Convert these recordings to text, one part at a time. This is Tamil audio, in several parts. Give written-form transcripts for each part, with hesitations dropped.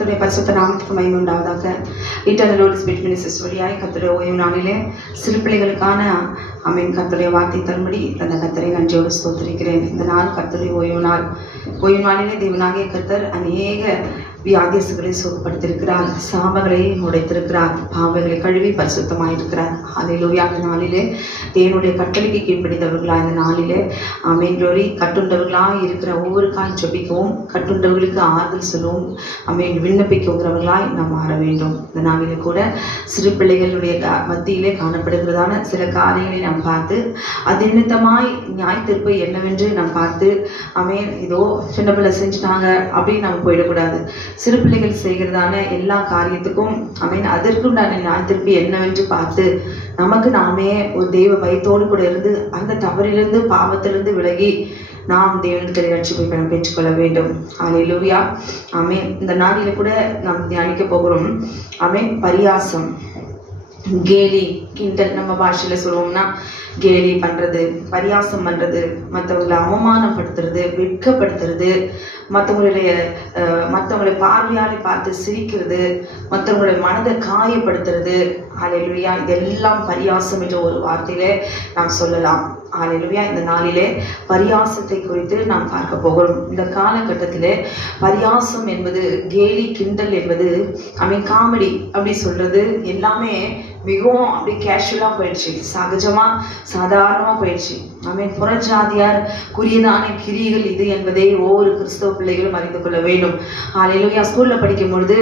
கர்த்தருடைய பரிசுத்த நாமத்துக்கு மகிமை உண்டாவதாக. இன்டர்னல் ஹோலி ஸ்பிரிட் மினிஸ்ட்ரிஸ் வழியாய் கர்த்தருடைய ஓய்வு நாளிலே சிறு பிள்ளைகளுக்கான கர்த்தருடைய வார்த்தை தரும்படி அந்த கர்த்தரை நன்றியோடு ஸ்தோத்திரிக்கிறேன். இந்த நாள் கர்த்தருடைய ஓய்வு நாள். ஓய்வு நாளிலே தேவனாகிய கர்த்தர் அநேக வியாதியசுகளை சுகப்படுத்தியிருக்கிறார், சாபங்களை உடைத்திருக்கிறார், பாவங்களை கழுவி பரிசுத்தமாயிருக்கிறார். ஹல்லேலூயா. அந்த நாளிலே தேவனுடைய கட்டளைக்கு கீழ்ப்படிந்தவர்களா இந்த நாளிலே ஆமென் க்ளோரி கட்டுண்டவர்களாய் இருக்கிற ஒவ்வொருக்காய் ஜெபிக்கவும், கட்டுண்டவர்களுக்கு ஆறுதல் சொல்லவும் விண்ணப்பிக்கிறவர்களாய் நாம் மாற வேண்டும். இந்த நாளிலே கூட சிறு பிள்ளைகளுடைய மத்தியிலே காணப்படுகிறதான சில காரியங்களை நாம் பார்த்து அது நிமித்தமாய் நியாயத்தீர்ப்பு என்னவென்று நாம் பார்த்து இதோ சின்ன பிள்ளை செஞ்சுட்டாங்க அப்படின்னு நம்ம போயிடக்கூடாது. சிறு பிள்ளைகள் செய்கிறதான எல்லா காரியத்துக்கும் அதற்குண்டான நியாயத்தீர்ப்பு என்னவென்று பார்த்து நமக்கு நாமே ஒரு தெய்வ பயத்தோடு கூட இருந்து அந்த தவறிலிருந்து பாவத்திலிருந்து விலகி நாம் தேவனுக்கு ரட்சிப்பை பெற்றுக்கொள்ள வேண்டும். ஹல்லேலூயா. ஆமென். இந்த நாளில கூட நாம் தியானிக்க போகிறோம். பரியாசம், கேலி, கிண்டல், நம்ம பாஷையில சொல்லுவோம்னா கேலி பண்றது, பரியாசம் பண்றது, மற்றவங்களை அவமானப்படுத்துறது, வெட்கப்படுத்துறது, மற்றவங்களை பார்வையாலே பார்த்து சிரிக்கிறது, மற்றவங்களுடைய மனதை காயப்படுத்துறது. ஹல்லேலூயா. இதெல்லாம் பரியாசம் என்ற ஒரு வார்த்தையிலே நாம் சொல்லலாம். ஹல்லேலூயா. இந்த நாளிலே பரியாசத்தை குறித்து நாம் பார்க்க போகிறோம். இந்த காலகட்டத்திலே பரியாசம் என்பது, கேலி, கிண்டல் என்பது காமெடி அப்படி சொல்றது எல்லாமே மிகவும் அப்படி கேஷுவலாக போயிடுச்சு, சாதாரணமாக போயிடுச்சு. புறஜாதியார் குறியதான கிரிகள் இது என்பதை ஒவ்வொரு கிறிஸ்தவ பிள்ளைகளும் அறிந்து கொள்ள வேண்டும். ஹல்லேலூயா. ஸ்கூலில் படிக்கும் பொழுது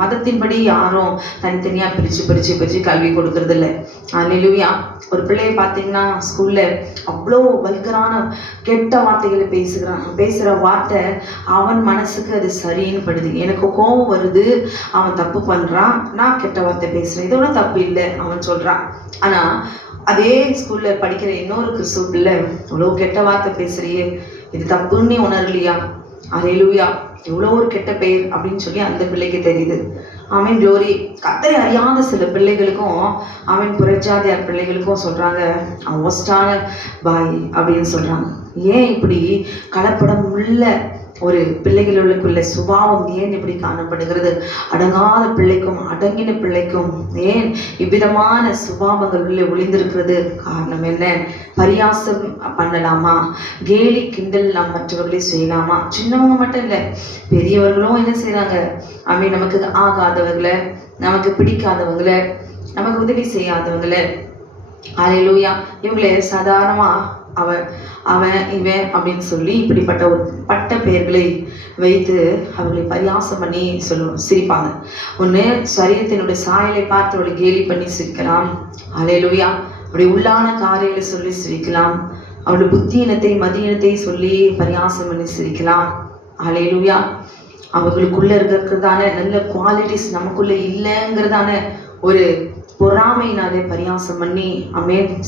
மதத்தின்படி யாரும் தனித்தனியாக பிரித்து கல்வி கொடுக்கறது இல்லை. ஹல்லேலூயா. ஒரு பிள்ளையை பார்த்தீங்கன்னா ஸ்கூலில் அவ்வளோ வல்கரான கெட்ட வார்த்தைகளை பேசுகிற வார்த்தை அவன் மனசுக்கு அது சரின்னு படுது. எனக்கு கோபம் வருது, அவன் தப்பு பண்ணுறான், நான் கெட்ட வார்த்தை பேசுகிறேன், இதோட தப்பு இல்லை அவன் சொல்கிறான். ஆனால் அதே ஸ்கூலில் படிக்கிற இன்னொரு கிறிஸ்துவ பிள்ளை இவ்வளோ கெட்ட வார்த்தை பேசுறியே, இது தப்புன்னு உணரலையா? ஹல்லேலூயா. எவ்வளோ ஒரு கெட்ட பெயர் அப்படின்னு சொல்லி அந்த பிள்ளைக்கு தெரியுது. க்ளோரி. கர்த்தரை அறியாத சில பிள்ளைகளுக்கும் புறஜாதியார் பிள்ளைகளுக்கும் சொல்கிறாங்க அவன் ஒஸ்டான பாய் அப்படின்னு சொல்கிறாங்க. ஏன் இப்படி கலப்படம் உள்ள ஒரு பிள்ளைகளுக்குள்ள சுபாவம் ஏன் இப்படி காணப்படுகிறது? அடங்காத பிள்ளைக்கும் அடங்கின பிள்ளைக்கும் ஏன் இவ்விதமான சுபாவங்கள் உள்ள ஒளிந்திருக்கிறது? காரணம் என்ன? பரியாசம் பண்ணலாமா? கேலி கிண்டல் நாம் மற்றவர்களே செய்யலாமா? சின்னவங்க மட்டும் இல்லை, பெரியவர்களும் என்ன செய்கிறாங்க? நமக்கு ஆகாதவங்களை, நமக்கு பிடிக்காதவங்களை, நமக்கு உதவி செய்யாதவங்களை, ஹல்லேலூயா, இவங்களே சாதாரணமாக அவன் இவன் அப்படின்னு சொல்லி இப்படிப்பட்ட ஒரு பட்ட பெயர்களை வைத்து அவர்களை பரியாசம் பண்ணி சிரிப்பாங்க. ஒன்று சரீரத்தினுடைய சாயலை பார்த்து அவளை கேலி பண்ணி சிரிக்கலாம். ஹல்லேலூயா. அப்படி உள்ளான காரியங்களை சொல்லி சிரிக்கலாம். அவளுடைய புத்தியினத்தை மதியினத்தை சொல்லி பரியாசம் பண்ணி சிரிக்கலாம். ஹல்லேலூயா. அவர்களுக்குள்ள இருக்கிறதான நல்ல குவாலிட்டிஸ் நமக்குள்ள இல்லைங்கிறதான ஒரு பொறாமையினாலே பரியாசம் பண்ணி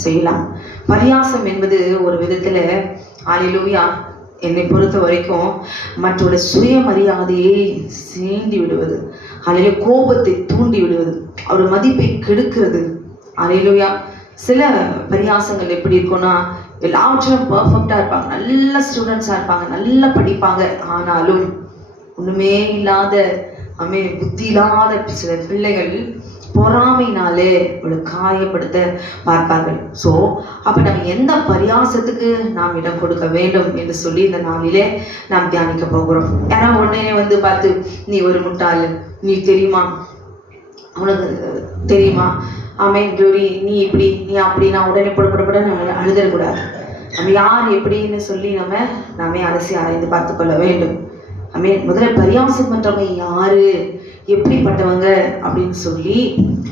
செய்யலாம். பரியாசம் என்பது ஒரு விதத்துல ஹல்லேலூயா என்னை பொறுத்த வரைக்கும் மற்றோட சுயமரியாதையை சீண்டி விடுவது, ஹல்லேலூயா, கோபத்தை தூண்டி விடுவது, அவர் மதிப்பை கெடுக்கிறது. ஹல்லேலூயா. சில பரியாசங்கள் எப்படி இருக்கும்னா எல்லாவற்றிலும் பர்ஃபெக்டா இருப்பாங்க, நல்ல ஸ்டூடெண்ட்ஸா இருப்பாங்க, நல்லா படிப்பாங்க, ஆனாலும் ஒண்ணுமே இல்லாத புத்தி இல்லாத சில பிள்ளைகள் பொறாமையினாலே ஒரு காயப்படுத்த பார்ப்பார்கள். ஸோ அப்போ நம்ம எந்த பரியாசத்துக்கு நாம் இடம் கொடுக்க வேண்டும் என்று சொல்லி இந்த நாளிலே நாம் தியானிக்க போகிறோம். ஏன்னா உடனே பார்த்து நீ ஒரு முட்டாள், நீ தெரியுமா, உனக்கு தெரியுமா, க்ளோரி, நீ இப்படி நீ அப்படி, நான் உடனே போடப்பட அழுதக்கூடாது. நம்ம யார் எப்படின்னு சொல்லி நாமே அலசி ஆராய்ந்து பார்த்து கொள்ள வேண்டும். முதல்ல பரியாசம் பண்றவங்க யாரு, எப்படிப்பட்டவங்க அப்படின்னு சொல்லி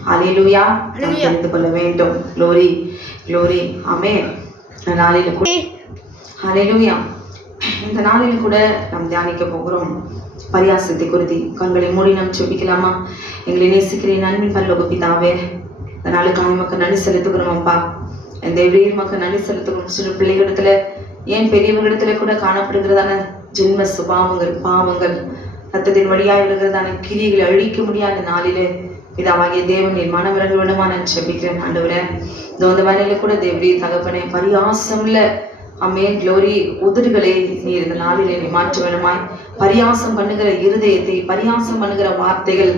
ஹல்லேலூயா தெரிந்து கொள்ள வேண்டும். Glory glory. நாளில கூட ஹல்லேலூயா. இந்த நாளில் கூட நாம் தியானிக்க போகிறோம் பரியாசத்தை குறித்து. கண்களை மூடி நாம் ஜெபிக்கலாமா? எங்களை நேசிக்கிறேன் அன்பின் பரலோக பிதாவே, இந்த நாளுக்காக மக்கள் நன்றி செலுத்துகிறோம். அப்பா, இந்த எவ்வளவு மக்கள் நன்றி செலுத்துகிறோம். சிறு பிள்ளைகளிடத்துல ஏன் பெரியவர்களிடத்துல கூட காணப்படுகிறதான ஜென்ம சுபாவங்கள், பாவங்கள், ரத்தத்தின் வழியாக விடுகிறதான கிரிகளை அழிக்க முடியாத நாளிலே பிதாவாகிய தேவன் என் மனவிறகு விடமா நான் ஜெபிக்கிறேன். ஆண்டவரே, இந்த வேலையில கூட தேவரே தகப்பனே பரியாசம்ல அம்மே க்ளோரி, உதடுகளை நீர் இந்த நாளிலே நீ மாற்ற வேணுமாய். பரியாசம் பண்ணுகிற இருதயத்தை, பரியாசம் பண்ணுகிற வார்த்தைகள்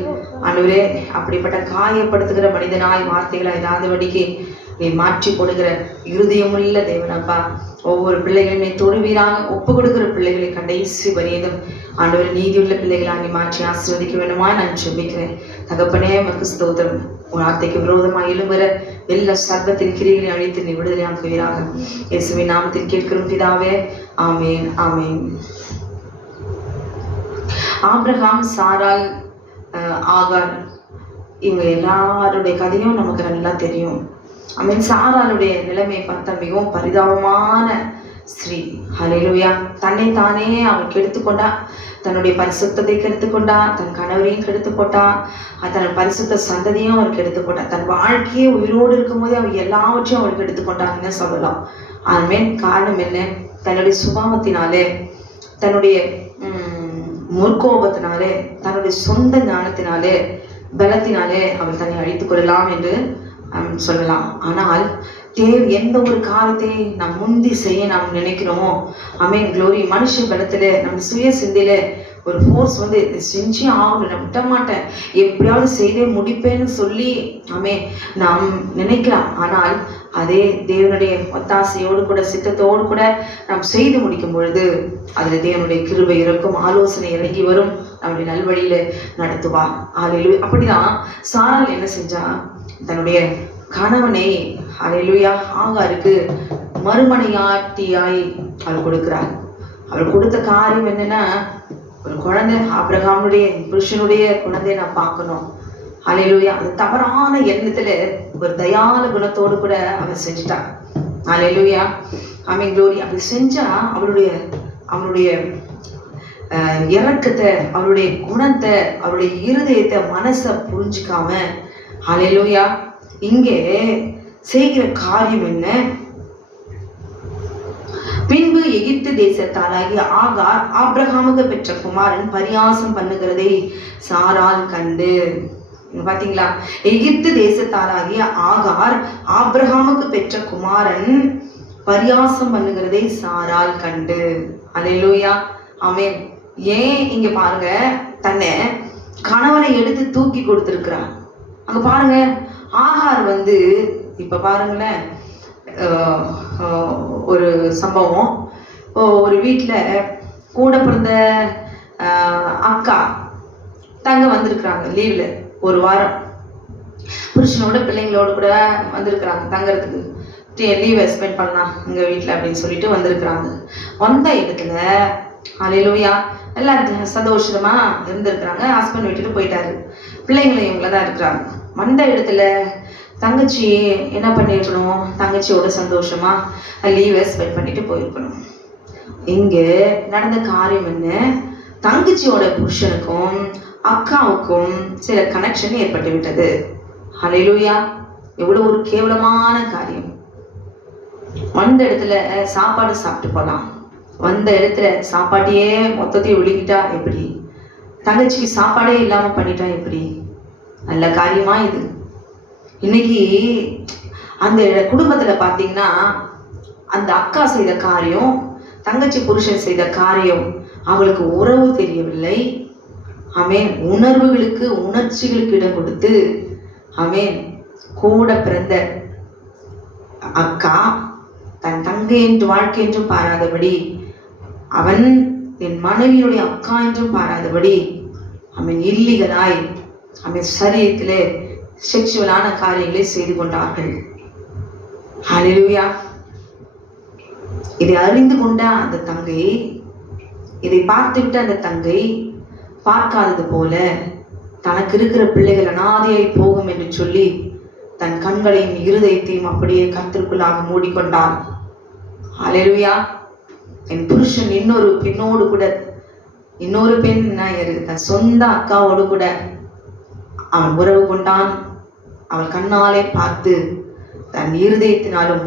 ஆண்டவரே, அப்படிப்பட்ட காயப்படுத்துகிற மனிதனாய் வார்த்தைகளாய் இராதபடிக்கு நீ மாற்றி போடுகிற இருதயமுள்ள தேவனப்பா. ஒவ்வொரு பிள்ளைகளுமே தொழுவீராக ஒப்பு கொடுக்கிற பிள்ளைகளை கடைசி வரையதும் ஆண்டவர் நீதியுள்ள பிள்ளைகளாக நீ மாற்றி ஆசீர்வதிக்க வேண்டுமா நான் ஜெபிக்கிறேன். தகப்பனே உமக்கு ஸ்தோத்திரம். உன் வார்த்தைக்கு விரோதமாக எழும்புற எல்லா சர்வத்தின் கிரிகளை அழித்து நீ விடுதலையாக்குவீராக. இயேசுவின் நாமத்தில் கேட்கிறோம் பிதாவே, ஆமேன் ஆமேன். ஆபிரகாம், சாராள், ஆகார், இவங்க எல்லாருடைய கதையும் நமக்கு நல்லா தெரியும். சாராளுடைய நிலைமை பார்த்தா மிகவும் பரிதாபமான ஸ்ரீ. ஹல்லேலூயா. தன்னை தானே அவள் கெடுத்துக்கொண்டா, தன்னுடைய பரிசுத்தத்தை கெடுத்துக்கொண்டா, தன் கணவரையும் கெடுத்து போட்டா, தன் பரிசுத்த சந்ததியும் அவளுக்கு எடுத்து போட்டா. தன் வாழ்க்கையே உயிரோடு இருக்கும்போதே அவள் எல்லாவற்றையும் அவளுக்கு எடுத்துக்கொண்டாங்கன்னு சொல்லலாம். அதுமேன் காரணம் என்ன? தன்னுடைய சுபாவத்தினாலே, தன்னுடைய முற்கோபத்தினாலே, தன்னுடைய சொந்த ஞானத்தினாலே, பலத்தினாலே அவள் தன்னை அழித்துக் கொள்ளலாம் என்று சொல்லலாம். ஆனால் எந்த ஒரு காரியத்தை நாம் முந்தி செய்ய நாம் நினைக்கிறோமோ, ஆமென் க்ளோரி, மனுஷ பலத்துல நம்ம சுய சிந்தையில ஒரு ஃபோர்ஸ் வந்து செஞ்சே ஆகணும், நான் விட்ட மாட்டேன், எப்படியாவது செய்தே முடிப்பேன்னு சொல்லி நாம் நினைக்கலாம். ஆனால் அதே தேவனுடைய ஒத்தாசையோடு கூட சித்தத்தோடு கூட நாம் செய்து முடிக்கும் பொழுது அதில் தேவனுடைய கிருபை இருக்கும், ஆலோசனை இறங்கி வரும், நம்முடைய நல்வழியில நடத்துவார். ஹல்லேலூயா. அப்படிதான் சாராள் என்ன செஞ்சா, தன்னுடைய கணவனை ஹல்லேலூயா ஆகாருக்கு மறுமனையாட்டியாய் அவள் கொடுக்கிறார். அவள் கொடுத்த காரியம் என்னன்னா, ஒரு குழந்தை, ஆபிரகாமுடைய புருஷனுடைய குழந்தைய நான் பார்க்கணும். ஹல்லேலூயா. அது தவறான எண்ணத்துல ஒரு தயால குணத்தோடு கூட அவள் செஞ்சுட்டான். ஹல்லேலூயா. ஆமென் க்ளோரி. அப்படி செஞ்சா அவளுடைய இறக்கத்தை, அவளுடைய குணத்தை, அவளுடைய இருதயத்தை, மனசை புரிஞ்சுக்காம ஹல்லேலூயா இங்கே செய்கிற காரியம் என்ன? பின்பு எகிப்து தேசத்தாராகிய ஆகார் ஆபிரகாமுக்கு பெற்ற குமாரன் பரியாசம் பண்ணுகிறதை சாராள் கண்டு. பாத்தீங்களா? எகிப்து தேசத்தாராகிய ஆகார் ஆபிரகாமுக்கு பெற்ற குமாரன் பரியாசம் பண்ணுகிறதை சாராள் கண்டு. ஹல்லேலூயா. ஆமென். ஏன் இங்க பாருங்க, தன்னை கணவனை எடுத்து தூக்கி கொடுத்திருக்கிறார். அங்க பாருங்க, ஆகார் வந்து இப்ப பாருங்களேன், ஒரு சம்பவம், ஒரு வீட்டில் கூட பிறந்த அக்கா தங்க வந்திருக்கிறாங்க லீவில், ஒரு வாரம் புருஷனோட பிள்ளைங்களோட கூட வந்திருக்கிறாங்க தங்கறதுக்கு, லீவை ஸ்பெண்ட் பண்ணலாம் எங்கள் வீட்டில் அப்படின்னு சொல்லிட்டு வந்திருக்கிறாங்க. வந்த இடத்துல ஹல்லேலூயா எல்லாம் சந்தோஷமா இருந்திருக்கிறாங்க. ஹஸ்பண்ட் விட்டுட்டு போயிட்டாரு, பிள்ளைங்களும் இவங்கள தான் இருக்கிறாங்க. வந்த இடத்துல தங்கச்சி என்ன பண்ணியிருக்கணும், தங்கச்சியோட சந்தோஷமா லீவை ஸ்பெண்ட் பண்ணிட்டு போயிருக்கணும். இங்கே நடந்த காரியம் என்ன, தங்கச்சியோட புருஷனுக்கும் அக்காவுக்கும் சில கனெக்ஷன் ஏற்பட்டு விட்டது. ஹல்லேலூயா. எவ்வளவு ஒரு கேவலமான காரியம். வந்த இடத்துல சாப்பாடு சாப்பிட்டு போகலாம், வந்த இடத்துல சாப்பாட்டையே மொத்தத்தையும் ஒழுகிட்டா எப்படி? தங்கச்சிக்கு சாப்பாடே இல்லாம பண்ணிட்டா எப்படி? நல்ல காரியமா இது? இன்னைக்கு அந்த குடும்பத்துல பாத்தீங்கன்னா, அந்த அக்கா செய்த காரியம், தங்கச்சி புருஷன் செய்த காரியம், அவங்களுக்கு உறவு தெரியவில்லை. ஆமென். உணர்வுகளுக்கு, உணர்ச்சிகளுக்கு இடம் கொடுத்து, ஆமென், கூட பிறந்த அக்கா தன் தங்கை என்று வாழ்க்கை என்றும் பாராதபடி, அவன் என் மனைவியுடைய அக்கா என்றும் பாராதபடி, அவன் இல்லீகலாய் அவன் சரீரத்திலே செக்ஷுவலான காரியங்களை செய்து கொண்டார்கள். ஹல்லேலூயா. இதை அறிந்து கொண்ட அந்த தங்கை, இதை பார்த்துவிட்ட அந்த தங்கை பார்க்காதது போல தனக்கு இருக்கிற பிள்ளைகள் அனாதையாய் போகும் என்று சொல்லி தன் கண்களையும் இருதயத்தையும் அப்படியே கர்த்தருக்குள்ளாக மூடிக்கொண்டார். ஹல்லேலூயா. என் புருஷன் இன்னொரு பெண்ணோடு கூட, இன்னொரு பெண் தன் சொந்த அக்காவோடு கூட அவன் உறவு கொண்டான். அவள் கண்ணாலே பார்த்து தன் இருதயத்தினாலும்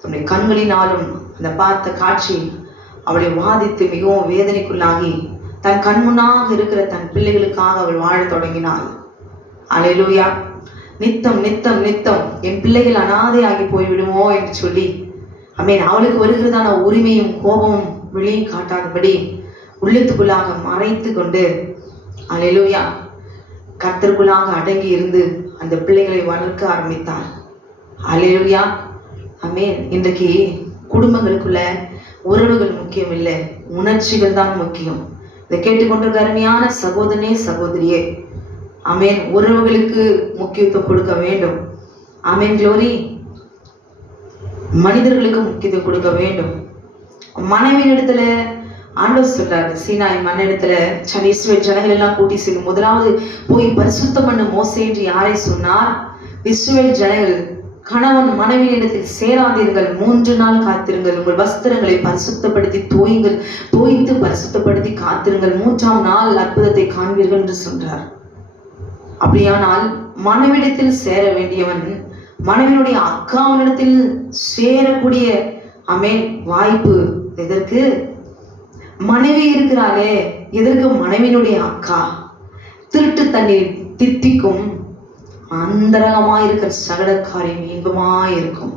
தன்னுடைய கண்களினாலும் அந்த பார்த்த காட்சி அவளை வாதித்து மிகவும் வேதனைக்குள்ளாகி தன் கண்முன்னாக இருக்கிற தன் பிள்ளைகளுக்காக அவள் வாழ தொடங்கினாள். அல்லேலூயா. நித்தம் நித்தம் நித்தம் என் பிள்ளைகள் அனாதையாகி போய்விடுமோ என்று சொல்லி ஆமென். அவளுக்கு வருகிறதான உரிமையும் கோபமும் வெளியே காட்டாதபடி உள்ளத்துக்குள்ளாக மறைத்து கொண்டு அல்லேலூயா கர்த்தருக்குள்ளாக அடங்கி இருந்து அந்த பிள்ளைகளை வளர்க்க ஆரம்பித்தார். அல்லேலூயா ஆமென். இன்றைக்கு குடும்பங்களுக்குள்ள உறவுகள் முக்கியம் இல்லை, உணர்ச்சிகள் தான் முக்கியம். இதை கேட்டுக்கொண்டிருக்க அருமையான சகோதரனே சகோதரியே, ஆமென், உறவுகளுக்கு முக்கியத்துவம் கொடுக்க வேண்டும். ஆமென். க்ளோரி. மனிதர்களுக்கு முக்கியத்துவம் கொடுக்க வேண்டும். மனைவியின் இடத்துல ஆண்டவர் சொல்றாரு, சீனாய் மன்னிடத்துல இஸ்ரவேல் ஜனங்கள் எல்லாம் கூட்டி செல்லும் முதலாவது போய் பரிசுத்தம் பண்ண மோசே என்று யாரை சொன்னார்? இஸ்ரவேல் ஜனங்கள் கணவன் மனைவியிடத்தில் சேராதீர்கள், 3 நாள் காத்திருங்கள், உங்கள் வஸ்திரங்களை பரிசுத்தப்படுத்தி தோய்த்து பரிசுத்தப்படுத்தி காத்திருங்கள், 3ஆம் நாள் அற்புதத்தை காண்பீர்கள் என்று சொல்றார். அப்படியானால் மனைவிடத்தில் சேர வேண்டியவன் மனைவியுடைய அக்காவினிடத்தில் சேரக்கூடிய ஆமென் வாய்ப்பு எதற்கு? மனைவி இருக்கிறாளே, எதற்கு மனைவியினுடைய அக்கா? திருட்டு தண்ணீர் தித்திக்கும், அந்தரகமாயிருக்கிற சகல காரியம் இன்பமாயிருக்கும்.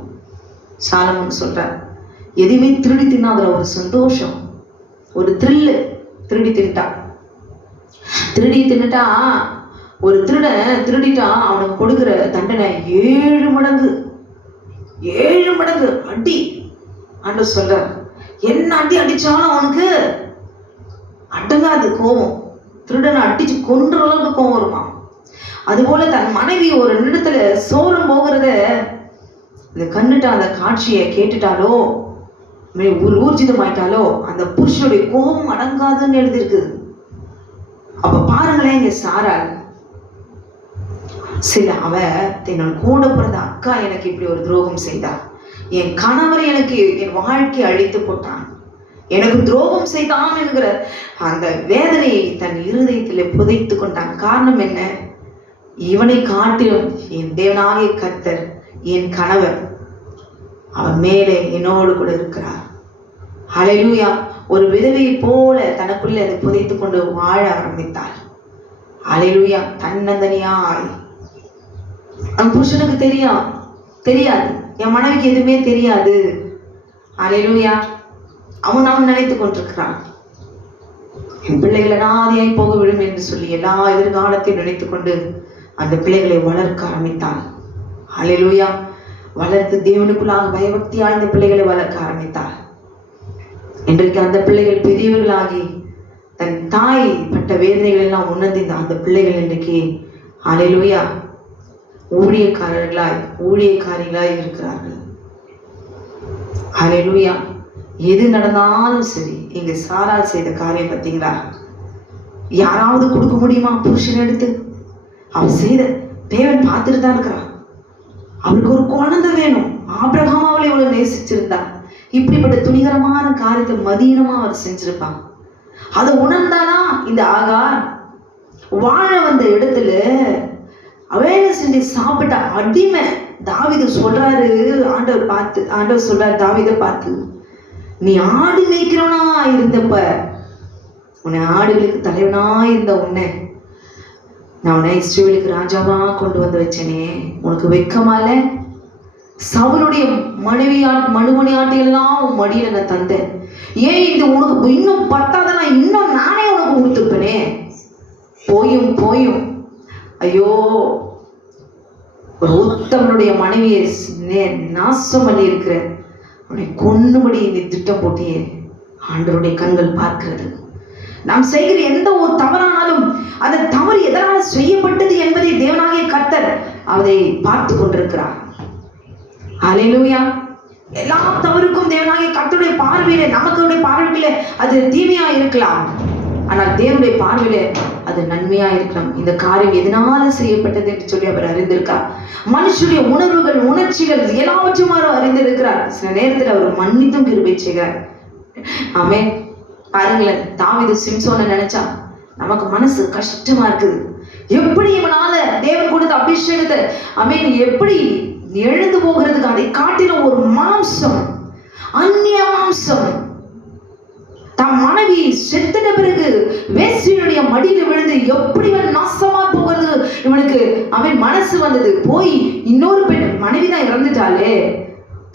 சாலமோன் சொல்றார், எதுவுமே திருடி தின்னாதுல ஒரு சந்தோஷம், ஒரு த்ரில்லு. திருடி தின்னுட்டா ஒரு திருடன் திருடிட்டா அவனுக்கு கொடுக்கிற தண்டனை 7 மடங்கு அடி. ஆண்டவர் சொல்றார், என்ன அடிச்சாலும் அவனுக்கு அடங்காது கோபம். திருடனை அடிச்சு கொன்ற அளவுக்கு கோபம் வருமா? அதுபோல தன் மனைவி ஒரு நிமிடத்துல சோரம் போகிறத இந்த கண்ணுட்டா அந்த காட்சியை கேட்டுட்டாலோ ஊர்ஜிதமாயிட்டாலோ அந்த புருஷனுடைய கோபம் அடங்காதுன்னு எழுதிருக்கு. அப்ப பாருங்களேன், இங்க சாராள் அவ என்னோட கூட பிறந்த அக்கா எனக்கு இப்படி ஒரு துரோகம் செய்தார், என் கணவர் எனக்கு என் வாழ்க்கை அழித்து போட்டான், எனக்கு துரோகம் செய்தான் என்கிற அந்த வேதனையை தன் இருதயத்தில் புதைத்து கொண்டான். காரணம் என்ன? இவனை காட்டிலும் என் தேவனாகிய கர்த்தர் என் கணவர் அவன் மேலே என்னோடு கூட இருக்கிறார். ஹல்லேலூயா. ஒரு விதவையை போல தனக்குள்ளே அதை புதைத்து கொண்டு வாழ ஆரம்பித்தாள். ஹல்லேலூயா. தன்னந்தனியாய். அவன் புருஷனுக்கு தெரியாது, என் மனைவிக்கு எதுவுமே தெரியாது. ஹல்லேலூயா. அவன் நினைத்து கொண்டிருக்கிறான், என் பிள்ளைகள் அனாதையாய் போக விடும் என்று சொல்லி எல்லா எதிர்காலத்தையும் நினைத்து கொண்டு அந்த பிள்ளைகளை வளர்க்க ஆரம்பித்தான். ஹல்லேலூயா. வளர்த்து தேவனுக்குள்ளாக பயபக்தியா இந்த பிள்ளைகளை வளர்க்க ஆரம்பித்தார். இன்றைக்கு அந்த பிள்ளைகள் பெரியவர்களாகி தன் தாய் பட்ட வேதனைகள் எல்லாம் உணர்ந்து அந்த பிள்ளைகள் இன்றைக்கு ஹல்லேலூயா ஊழியக்காரிகளாய் இருக்கிறார்கள். ஹல்லேலூயா. எது நடந்தாலும் சரி, இங்க சாராள் செய்த காரியம் பார்த்தீங்களா? யாராவது கொடுக்க முடியுமா புருஷன் எடுத்து? அவன் செய்த தேவன் பார்த்துட்டு தான் இருக்கிறான். அவனுக்கு ஒரு குழந்தை வேணும். ஆபிரகாம் அவளை இவ்வளவு நேசிச்சிருந்தான். இப்படிப்பட்ட துணிகரமான காரியத்தை மதீனமா அவர் செஞ்சிருப்பான். அதை உணர்ந்தானா இந்த ஆகார் வாழ வந்த இடத்துல அவேளை செஞ்சு சாப்பிட்ட அடிமை. தாவீது சொல்றாரு, ஆண்டவர் சொல்றாரு தாவீதை பார்த்து, நீ ஆடு மேய்க்கிறவனா இருந்தப்ப, உன்னை ஆடுகளுக்கு தலைவனா இருந்த உன்னை நான் உன்னை இஸ்ரவேலுக்கு ராஜாவா கொண்டு வந்து வச்சேனே, உனக்கு வெட்கமால? சவுலுடைய மணியாட்டையெல்லாம் உன் மடியில நான் தந்தேன். ஏன் இது உனக்கு இன்னும் பத்தாத? நான் இன்னும் நானே உனக்கு கொடுத்துருப்பேனே. போயும் ஐயோ, ஒரு உத்தமனுடைய மனைவியை நாசம் பண்ணி இருக்கிற உன்னை கொன்னுபடி நீ திட்டம் போட்டியே. ஆண்டவருடைய கண்கள் பார்க்கிறது. நாம் செய்கிற எந்த ஒரு தவறானாலும் அந்த தவறு எதனால் செய்யப்பட்டது என்பதை தேவனாகிய கர்த்தர் அதை பார்த்து கொண்டிருக்கிறார். ஹல்லேலூயா. எல்லா தவறுக்கும் தேவனாகிய கர்த்தருடைய பார்வையில, நமக்குடைய பார்வையில அது தீமையா இருக்கலாம், ஆனால் தேவனுடைய பார்வையில அது நன்மையா இருக்கலாம். இந்த காரியம் எதனால செய்யப்பட்டது என்று சொல்லி அவர் அறிந்திருக்கார். மனுஷனுடைய உணர்வுகள், உணர்ச்சிகள் எல்லாவற்றையும் அவர் அறிந்திருக்கிறார். சில நேரத்தில் அவர் மன்னித்தும் கிருபை செய்கிறார். ஆமென். பாருங்களேன், தாவீது சிம்சோனை நினைச்சா நமக்கு மனசு கஷ்டமா இருக்குது. எப்படி இவனால தேவன் கொடுத்த அபிஷேகத்தை ஆமென் எப்படி எழுந்து போகிறதுக்கு அதை காட்டின ஒரு மாம்சம், அந்நிய மாம்சம். தன் மனைவி செத்துட்ட பிறகு வேசியனுடைய மடியில விழுந்து எப்படி நாசமா போகிறது இவனுக்கு அவன் மனசு வந்தது. போய் இன்னொரு பெண் மனைவி தான் இறந்துட்டாலே,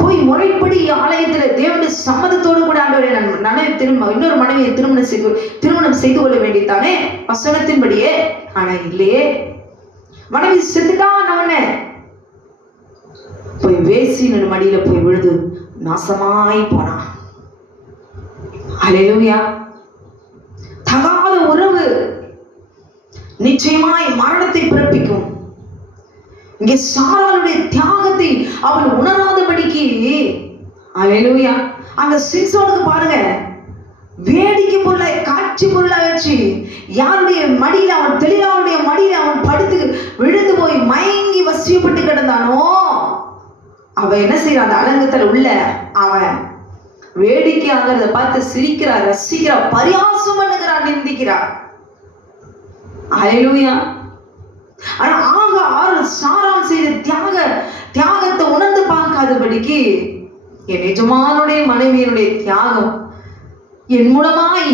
போய் முறைப்படி ஆலயத்துல தேவனுடைய சம்மதத்தோடு கூட ஆண்டவரே இன்னொரு மனைவியை திருமணம் செய்து கொள்ள வேண்டித்தானே வசனத்தின்படியே. ஆனா இல்லையே, மனைவி செத்துட்டான். அவனை போய் வேசியின் மடியில போய் விழுது நாசமாய் போனான். அல்லேலூயா. தகாத உறவு நிச்சயமாய் மரணத்தை பிறப்பிக்கும். இங்கே சாராளுடைய தியாகத்தை அவள் உணராதபடிக்கு, அல்லேலூயா, அங்க சிம்சோனுக்கு பாருங்க, வேடிக்கை பொருளை காட்சி பொருளை வச்சு யாருடைய மடியில அவன் தெளிவாவுடைய மடியில அவன் படுத்து விழுந்து போய் மயங்கி வசியப்பட்டு கிடந்தானோ, அவன் என்ன செய்யறான், அந்த அலங்கத்துல உள்ள அவன் வேடிக்கை ஆகிறத பார்த்து சிரிக்கிறார், ரசிக்கிறார், பரியாசம் பண்ணுகிறார், நிந்திக்கிறார். அல்லேலூயா. ஆனா ஆகார் சாராள் செய்த தியாகத்தை உணர்ந்து பார்க்காதபடிக்கு என் எஜமானுடைய மனைவியினுடைய தியாகம் என் மூலமாய்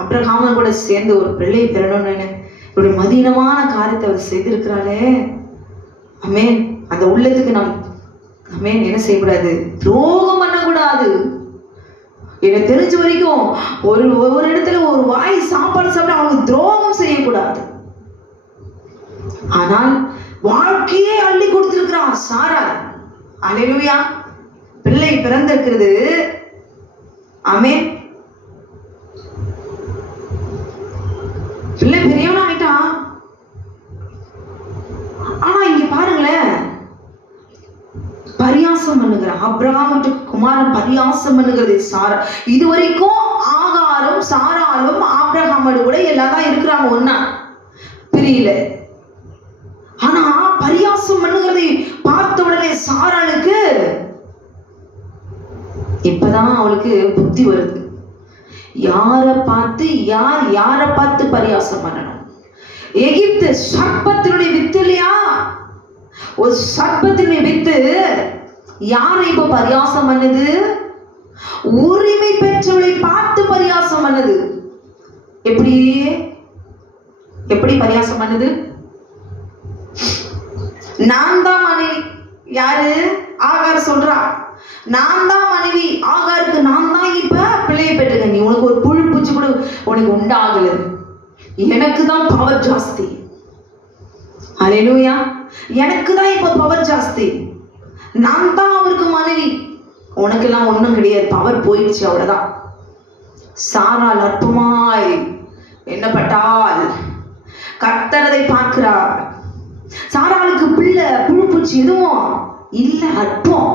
ஆபிரகாமன் கூட சேர்ந்து ஒரு பிள்ளை பெறணும்னு ஒரு மதீனமான காரியத்தை அவர் செய்திருக்கிறாளே. ஆமென். அந்த உள்ளத்துக்கு நாம் ஆமென் என்ன செய்யக்கூடாது, துரோகம் பண்ணக்கூடாது. எனக்கு தெரிஞ்ச வரைக்கும் ஒரு இடத்துல ஒரு வாய் சாப்பாடு சாப்பிட அவங்களுக்கு துரோகம் செய்யக்கூடாது. ஆனால் வாழ்க்கையே அள்ளி கொடுத்திருக்கிறான் சாராள். அல்லேலூயா. பிள்ளை பிறந்திருக்கிறது. ஆமென். பிள்ளை பெரியவனா ஆயிட்டான். ஆனா இங்க பாருங்களேன், பரியாசம் பண்ணுகிற ஆபிரகாமுக்கு குமாரன் பரியாசம் பண்ணுகிறது சாரா. இதுவரைக்கும் ஆகாரும் சாராலும் ஆபிரகாமோடு கூட எல்லாம் தான் இருக்கிறாங்க, ஒன்னா பிரியல. ஆனா பரியாசம் பண்ணுகிறதை பார்த்த உடனே சாராளுக்கு இப்பதான் அவளுக்கு புத்தி வருது. யாரை பார்த்து பரியாசம் பண்ணணும். எகிப்து சர்ப்பத்தினுடைய வித்து இல்லையா, ஒரு சர்ப்பத்தினுடைய வித்து யாரை இப்ப பரியாசம் பண்ணுது, உரிமை பெற்றவளை பார்த்து பரியாசம் பண்ணுது. எப்படி பரியாசம் பண்ணுது? நான் தான் மனைவி. யாரு? ஆகார் சொல்றா, நான் தான் மனைவி. ஆகாருக்கு நான் தான் இப்ப பிள்ளையை பெற்றுக்க. நீ உனக்கு ஒரு புழு பூச்சி கூட உனக்கு உண்டாகல, எனக்கு தான் பவர் ஜாஸ்தி. அல்லேலூயா. எனக்கு தான் இப்ப பவர் ஜாஸ்தி, நான் தான் அவருக்கு மனைவி. உனக்கு எல்லாம் ஒண்ணும் கிடையாது, பவர் போயிடுச்சு, அவ்வளவுதான். சாராள் அற்பமாய் எண்ணப்பட்டால் கர்த்தரதை பார்க்கிறார். சாராளுக்கு பிள்ளை புழு பூச்சி எதுவும் இல்ல, அற்பம்.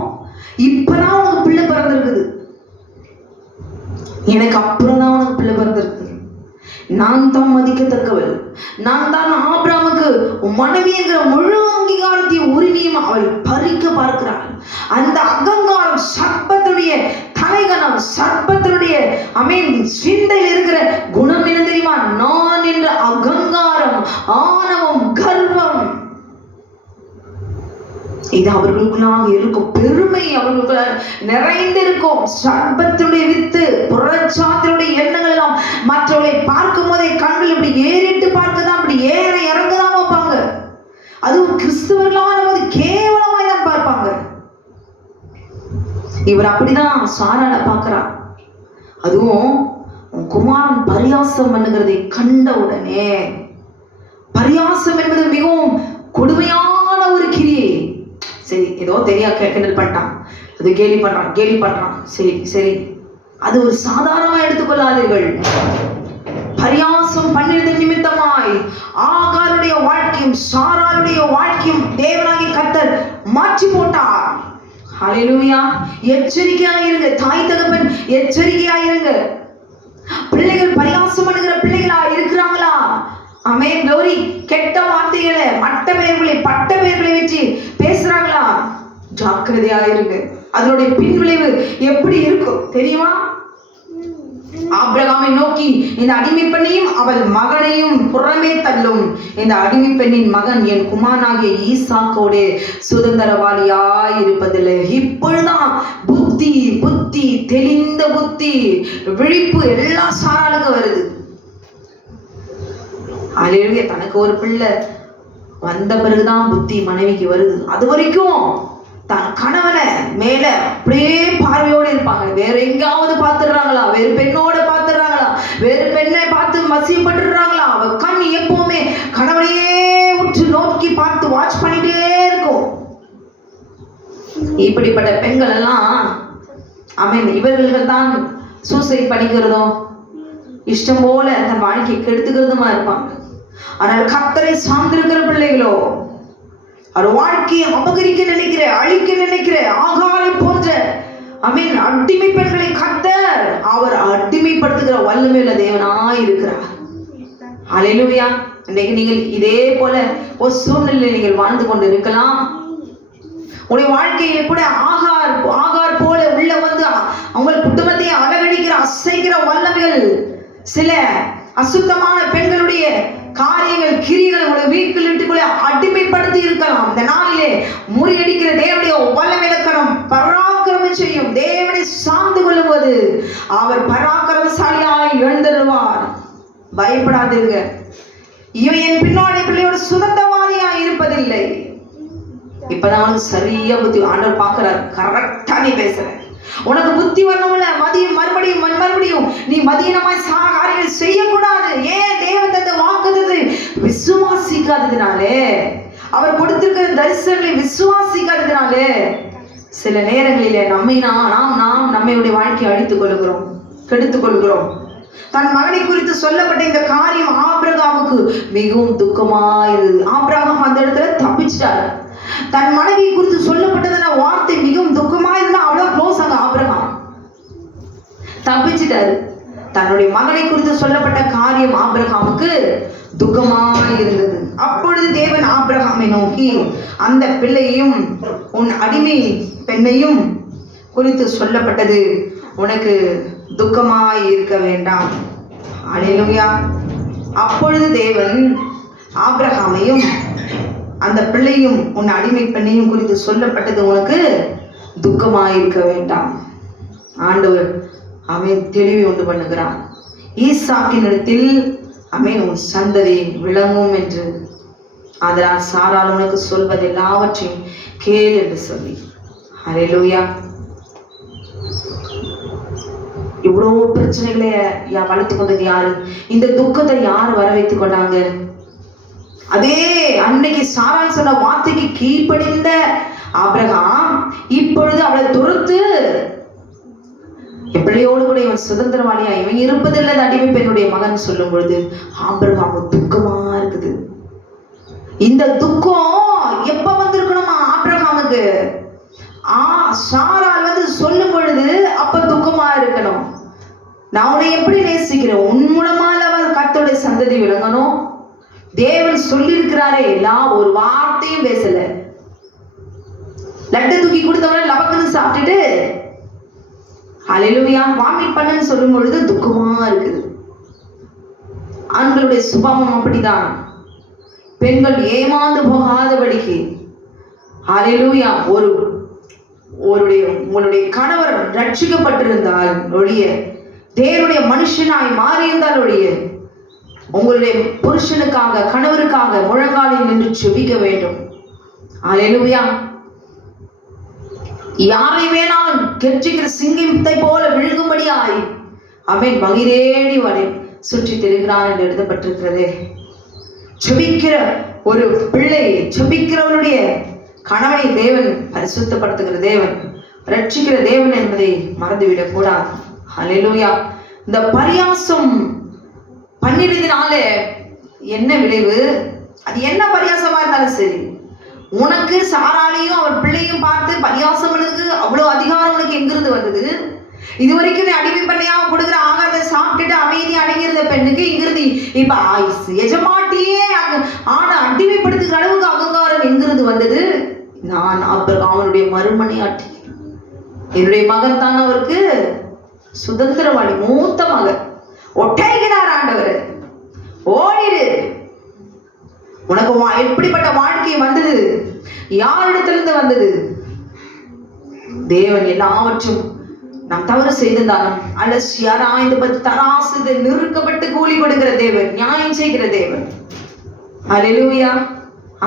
இப்பதான் உனக்கு பிள்ளை பிறந்திருக்குது, எனக்கு அப்புறம் தான் உனக்கு பிள்ளை பிறந்திருக்கு. நான் தான் மதிக்கத்தக்கவள், நான் தான் ஆபிரகாமுக்கு மனைவி என்கிற முழு அங்கீகாரத்தையும் உரிமையும் அவள் பறிக்க பார்க்கிறாள். அந்த அகங்காரம் சர்ப்பத்துடைய தலைகணம், சர்ப்பத்தினுடைய சிந்தையில் இருக்கிற குணம் என்ன தெரியுமா? நான் என்ற அகங்காரம், ஆணவம், கர்வம். இது அவர்களுக்குள்ளாக இருக்கும், பெருமை அவர்களுக்குள்ள நிறைந்திருக்கும். சர்ப்பத்தினுடைய வித்து, புறச்சாத்தினுடைய எண்ணங்கள் எல்லாம் மற்றவர்களை பார்க்கும் போதே கண்கள் இப்படி ஏறிட்டு பார்க்கதான், அப்படி ஏற இறங்கதான் பார்ப்பாங்க. அதுவும் கிறிஸ்தவர்களான போது கேவலமாய் தான் பார்ப்பாங்க. இவர் அப்படிதான் சாராளை பார்க்கிறார். அதுவும் குமாரன் பரியாசம் பண்ணுகிறதை கண்ட உடனே, பரியாசம் என்பது மிகவும் கொடுமையான ஒரு கிரியை. சரி, ஏதோ தெரியா கிண்டல் பண்ணிட்டான், அது கேலி பண்றான், சரி, அது ஒரு சாதாரணமா எடுத்துக்கொள்ளாதீர்கள். பரியாசம் பண்ணினது நிமித்தமாய் ஆகாருடைய வாழ்க்கையும் சாராளுடைய வாழ்க்கையும் தேவனாகிய கர்த்தர் மாற்றி போட்டார். ஹல்லேலூயா. எச்சரிக்கையாயிருங்க, தாய் தகப்பன் எச்சரிக்கையாயிருங்க. பிள்ளைகள் பரியாசம் பண்ணுகிற பிள்ளைகளா இருக்கிறாங்களா? ஆமென், க்ளோரி. கெட்ட வார்த்தைகளை, பட்ட பெயர்களை வச்சு பேசுறாங்களா? ஜாக்கிரதையா இருங்க. அதனுடைய பின்விளைவு எப்படி இருக்கும் தெரியுமா? ஆபிரகாமை நோக்கி இந்த அடிமை பெண்ணையும் அவள் மகனையும் புறமே தள்ளும். இந்த அடிமை பெண்ணின் மகன் என் குமாரனாகிய ஈசாக்கோடு சுதந்திரவாளியாய் இருப்பதில்லை. இப்பொழுதுதான் புத்தி தெளிந்த புத்தி, விழிப்பு எல்லா சாராளுக்கும் வருது. அல்லேலூயா. தனக்கு ஒரு பிள்ளை வந்த பிறகுதான் புத்தி மனைவிக்கு வருது. அது வரைக்கும் தன் கணவனை மேல அப்படியே பார்வையோடு இருப்பாங்க. வேற எங்காவது பார்த்துடுறாங்களா, வேறு பெண்ணோட பார்த்துடுறாங்களா, வேறு பெண்ணை பார்த்து வசியப்பட்டுடுறாங்களா, அவ கண் எப்பவுமே கணவனையே உற்று நோக்கி பார்த்து வாட்ச் பண்ணிட்டே இருக்கும். இப்படிப்பட்ட பெண்கள் எல்லாம் இவர்கள் தான் சூசைட் பண்ணிக்கிறதும் இஷ்டம் போல தன் வாழ்க்கையை கெடுத்துக்கிறதுமா இருப்பாங்க. ஆனால் கர்த்தரை சார்ந்திருக்கிற பிள்ளைகளோ அவர் வாழ்க்கையை அபகரிக்க நினைக்கிற, அழிக்க நினைக்கிற ஆகாரை போன்ற அடிமை பெண்களை கர்த்தர் அவர் அடிமைப்படுத்துகிற வல்லமையுள்ள தேவனாய் இருக்கிறார். அல்லேலூயா. இன்னைக்கு நீங்கள் இதே போல ஒரு சூழ்நிலையில் நீங்கள் வாழ்ந்து கொண்டு இருக்கலாம். உடைய வாழ்க்கையில கூட ஆகார் போல உள்ள வந்து அவங்க குடும்பத்தை அலகடிக்கிற அசைக்கிற வல்லமைகள், சில அசுத்தமான பெண்களுடைய காரியங்கள், கிரிகளை உங்களை வீட்டில் வீட்டுக்குள்ளே அடிமைப்படுத்தி இருக்கலாம். இந்த நாளிலே முறியடிக்கிற தேவனுடைய வல்லமையிலக்கணம் பராக்கிரமம் செய்யும். தேவனை சார்ந்து கொள்ளும் போது அவர் பராக்கிரமசாலியாய் எழுந்தருவார். பயப்படாதீங்க. இவன் என் பின்னாடி பிள்ளையோட சுதந்திரவாதியா இருப்பதில்லை. இப்பதான் அவனுக்கு சரியா புத்தி ஆண்டவர் பார்க்கிறார். கரெக்டா நீ பேசுற, உனக்கு புத்தி வரணும்ல, மறுபடியும் நீ மதியனமாய் காரியங்கள் செய்யக்கூடாது. ஏன் தேவதத்தை வாக்குத்தத்தை விசுவாசிக்காததுனாலே, அவர் கொடுத்திருக்கிற தரிசனங்களை விசுவாசிக்காததுனாலே சில நேரங்களிலே நாம் நம்மளுடைய வாழ்க்கையை அழித்துக் கொள்கிறோம், கெடுத்துக் கொள்கிறோம். தன் மகனை குறித்து சொல்லப்பட்ட இந்த காரியம் ஆபிரகாமுக்கு மிகவும் துக்கமாயிருந்தது. ஆபிரகாம் அந்த இடத்துல தப்பிச்சிட்டாரு. தன் மனைவி குறித்து சொல்லப்பட்டதான வார்த்தை மிகவும் துக்கமா இருந்தா அவ்வளவு க்ளோஸ். அங்க ஆபிரகாம் தப்பிச்சிட்டாரு. தன்னுடைய மகனை குறித்து சொல்லப்பட்ட காரியம் ஆபிரகாமுக்கு துக்கமாய் இருந்தது. அப்பொழுது தேவன் ஆபிரகாமை நோக்கி, அந்த பிள்ளையையும் உன் அடிமை பெண்ணையும் குறித்து சொல்லப்பட்டது உனக்கு துக்கமாய் இருக்க வேண்டாம். அல்லேலூயா. அப்பொழுது தேவன் ஆபிரகாமையும் அந்த பிள்ளையும் உன் அடிமை பெண்ணையும் குறித்து சொல்லப்பட்டது உனக்கு துக்கமாயிருக்க வேண்டாம். ஆண்டவர் தெளிவை உண்டு பண்ணுகிறான். ஈசாக்கின் இடத்தில் உன் சந்ததி விளங்கும் என்று, அதனால் சாரால் உனக்கு சொல்வது எல்லாவற்றையும் கேள் என்று சொல்லி. அல்லேலூயா. இவ்வளவு பிரச்சனைகளை வளர்த்து கொண்டது யாரு? இந்த துக்கத்தை யார் வர வைத்துக் கொண்டாங்க? அதே அன்னைக்கு சாரால் சொன்ன வார்த்தைக்கு கீழ்ப்படிந்த ஆபிரகாம் இப்பொழுது அவளை துரத்து பிள்ளையோடு கூட இவன் சுதந்திரவாளியா இவன் இருப்பதில்லை அடிமை பெண்ணுடைய மகன் சொல்லும் பொழுது ஆபிரகாம் துக்கமா இருக்குது. இந்த துக்கம் எப்ப வந்திருக்கணுமா ஆபிரகாமுக்கு? சாரால் வந்து சொல்லும் பொழுது அப்ப துக்கமா இருக்கணும். நான் உன்னை எப்படி நேசிக்கிறேன், உன் மூலமால கர்த்தருடைய சந்ததி விளங்கணும். தேவன் சொல்லியிருக்கிறாரே, எல்லாம் ஒரு வார்த்தையும் பேசல. லட்டை தூக்கி கொடுத்தவன லபக்குன்னு சாப்பிட்டுட்டு அல்லேலூயா வாமிட் பண்ணுன்னு சொல்லும் பொழுது துக்கமா இருக்குது. ஆண்களுடைய சுபாவம் அப்படிதான். பெண்கள் ஏமாந்து போகாதபடிக்கு அல்லேலூயா உங்களுடைய கணவர் ரட்சிக்கப்பட்டிருந்தால் ஒழிய, தேவனுடைய மனுஷனாய் மாறியிருந்தால் ஒழிய, உங்களுடைய புருஷனுக்காக கணவருக்காக முழங்காலில் நின்று செபிக்க வேண்டும். அல்லேலூயா. யாரை வேணாலும் கெர்ச்சிக்கிற சிங்கத்தை போல விழுகும்படியாய் மகிழேடி வரை சுற்றி திரிகிறான் என்று எழுதப்பட்டிருக்கிறது. செபிக்கிற ஒரு பிள்ளை, செபிக்கிறவனுடைய கணவனை தேவன் பரிசுத்தப்படுத்துகிற தேவன், ரட்சிக்கிற தேவன் என்பதை மறந்துவிடக் கூடாது. அல்லேலூயா. இந்த பரியாசம் பண்ணினதுனால என்ன விளைவு? அது என்ன பரியாசமா இருந்தாலும் சரி, உனக்கு சாராலையும் அவர் பிள்ளையும் பார்த்து பரியாசம் பண்ணதுக்கு அவ்வளவு அதிகாரம் உனக்கு எங்கிருந்து வந்தது? இது வரைக்கும் நீ அடிமை பண்ணையா கொடுக்குற ஆகாரத்தை சாப்பிட்டுட்டு அமைதி அடங்கியிருந்த பெண்ணுக்கு இங்கிருந்து இப்ப எஜமாட்டியே ஆனா அடிமைப்படுத்துகிற அளவுக்கு அகங்காரம் எங்கிருந்து வந்தது? நான் அவனுடைய மறுமனையாட்டி, என்னுடைய மகன் தான் அவருக்கு சுதந்திரவாளி, மூத்த மகன். ஒட்டைகிறார் ஆண்டவர், ஓடிடு. உனக்கு எப்படிப்பட்ட வாழ்க்கை வந்தது? யாரிடத்திலிருந்து வந்தது? தேவன் எல்லாவற்றும் நாம் தவறு செய்திருந்தாலும் அலசி ஆராய்ந்து தராசு நிறுக்கப்பட்டு கூலி கொடுக்கிற தேவன், நியாயம் செய்கிற தேவன். அல்லேலூயா.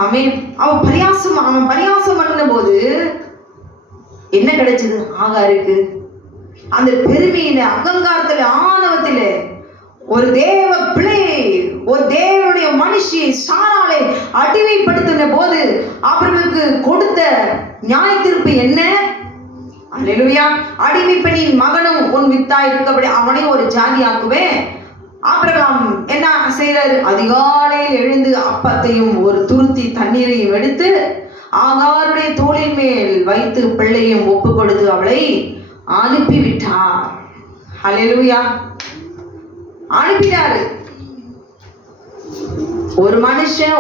அவன் பரியாசம் பண்ணின போது என்ன கிடைச்சது ஆகாருக்கு? அந்த பெருமையில, அகங்காரத்துல, ஆணவத்தில ஒரு தேவ பிள்ளையை, ஒரு தேவனுடைய மனுஷியை சாராளை அடிமைப்படுத்தின போது அவர்களுக்கு கொடுத்த நியாய தீர்ப்பு என்ன? அல்லேலூயா. அடிமை பெண்ணின் மகனும் உன் வித்தாய் இருக்கபடி அவனையும் ஒரு ஜாதி ஆக்குவேன். ஆபிரகாம் என்ன செய்யறாரு? அதிகாலையில் எழுந்து அப்பத்தையும் ஒரு துருத்தி தண்ணீரையும் எடுத்து ஆகாருடைய தோளின் மேல் வைத்து பிள்ளையும் ஒப்பு கொடுத்து அவளை அனுப்பிவிட்டார். அல்லேலூயா. அனுப்பினாரு. ஒரு மனுஷன்,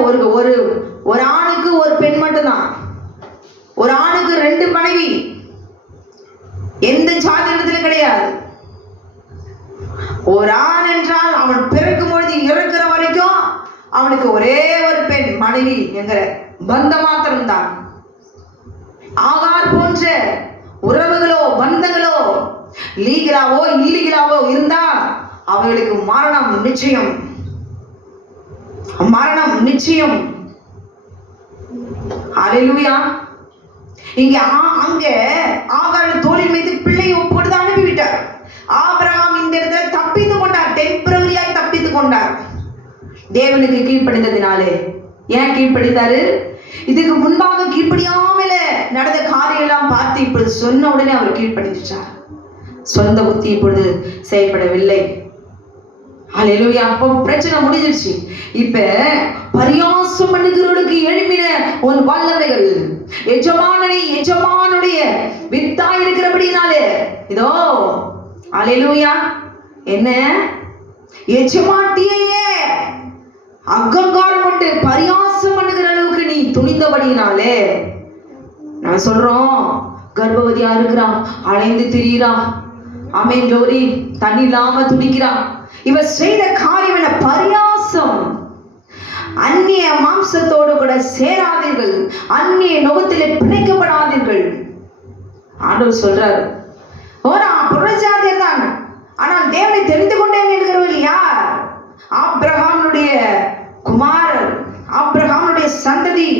ஒரு ஆணுக்கு ஒரு பெண் மட்டும்தான். ஒரு ஆணுக்கு 2 மனைவி. எந்த ஜாதகத்திலும் கிடையாது. ஒரு ஆண் என்றால் அவன் பிறக்கும் பொழுது இறக்குற வரைக்கும் அவனுக்கு ஒரே ஒரு பெண் மனைவி என்கிற பந்தம் மாத்திரம்தான். ஆகார் போன்ற உறவுகளோ பந்தங்களோ லீகலாவோ இல்லீகலாவோ இருந்தா அவர்களுக்கு மரணம் நிச்சயம். மரணம் நிச்சயம். அல்லேலூயா. இங்க அங்க ஆகார் தோளின் மீது பிள்ளையை ஒப்புக்கொண்டு அனுப்பிவிட்டார். ஆபிரகாம் இந்த இடத்துல தப்பித்து கொண்டார். டெம்பரரியாய் தப்பித்து கொண்டார். தேவனுக்கு கீழ்ப்படிந்ததினாலே. ஏன் கீழ்ப்படித்தாரு? இதுக்கு முன்பாக கீழ்ப்படியாமல நடந்த காரியம் எல்லாம் பார்த்து இப்பொழுது சொன்ன உடனே அவர் கீழ்ப்படிஞ்சார். சொந்த புத்தி இப்பொழுது செயல்படவில்லை. அல்லேலூயா. அப்போ பிரச்சனை முடிஞ்சிருச்சு. இப்ப பரியாசம் பண்ணுகிறவனுக்கு எழுப்பின உன் வல்லமைகள் எஜமானுடைய வித்தா இருக்கிறபடினாலே இதோ அல்லேலூயா. என்ன? எஜமாட்டியே அகங்காரம் கொண்டு பரியாசம் பண்ணுகிற அளவுக்கு நீ துணிந்தபடினாலே நான் சொல்றோம். கர்ப்பவதியா இருக்கிறா, அலைந்து திரியிறா. ஆமென். ஜோரி தண்ணி இல்லாம துடிக்கிறா. இவ செய்த காரியம் என்ன? பரியாசம். அந்நிய மாம்சத்தோடு கூட சேராதீர்கள், அந்நிய நுகத்திலே பிணைக்கப்படாதீர்கள். ஆண்டவர் சொல்றாரு. ஓரா புறஜாதியர் தான், ஆனால் தேவனை தெரிந்து கொண்டேன் என்கிறவர் யார்? ஆபிரகாமுடைய குமாரர், ஆபிரகாமுடைய சந்ததி.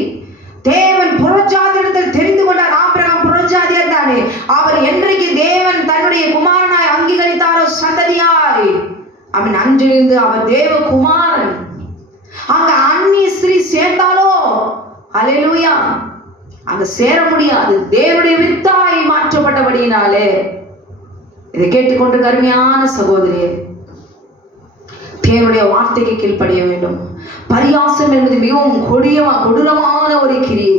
தேவன் புறஜாதியிடத்தில் தெரிந்து கொண்டார். ஆபிரகாம் புறஜாதியர் தானே. அவர் என்றைக்கு தேவன் தன்னுடைய குமாரனாய் அங்கீகரித்தாரோ சந்ததியாய், அவன் அன்றிலிருந்து அவர் தேவ குமாரன். அங்க அந்நிய ஸ்திரீ சேர்ந்தாலோ அல்லேலூயா அங்க சேர முடியாது. தேவனுடைய வித்தாய் மாற்றப்பட்டபடியினாலே. இதை கேட்டுக்கொண்டு கருமையான சகோதரியே, தேவனுடைய வார்த்தைக்கு கீழ்ப்படிய வேண்டும். பரியாசம் என்பது மிகவும் கொடூரமான ஒரு கிரியை.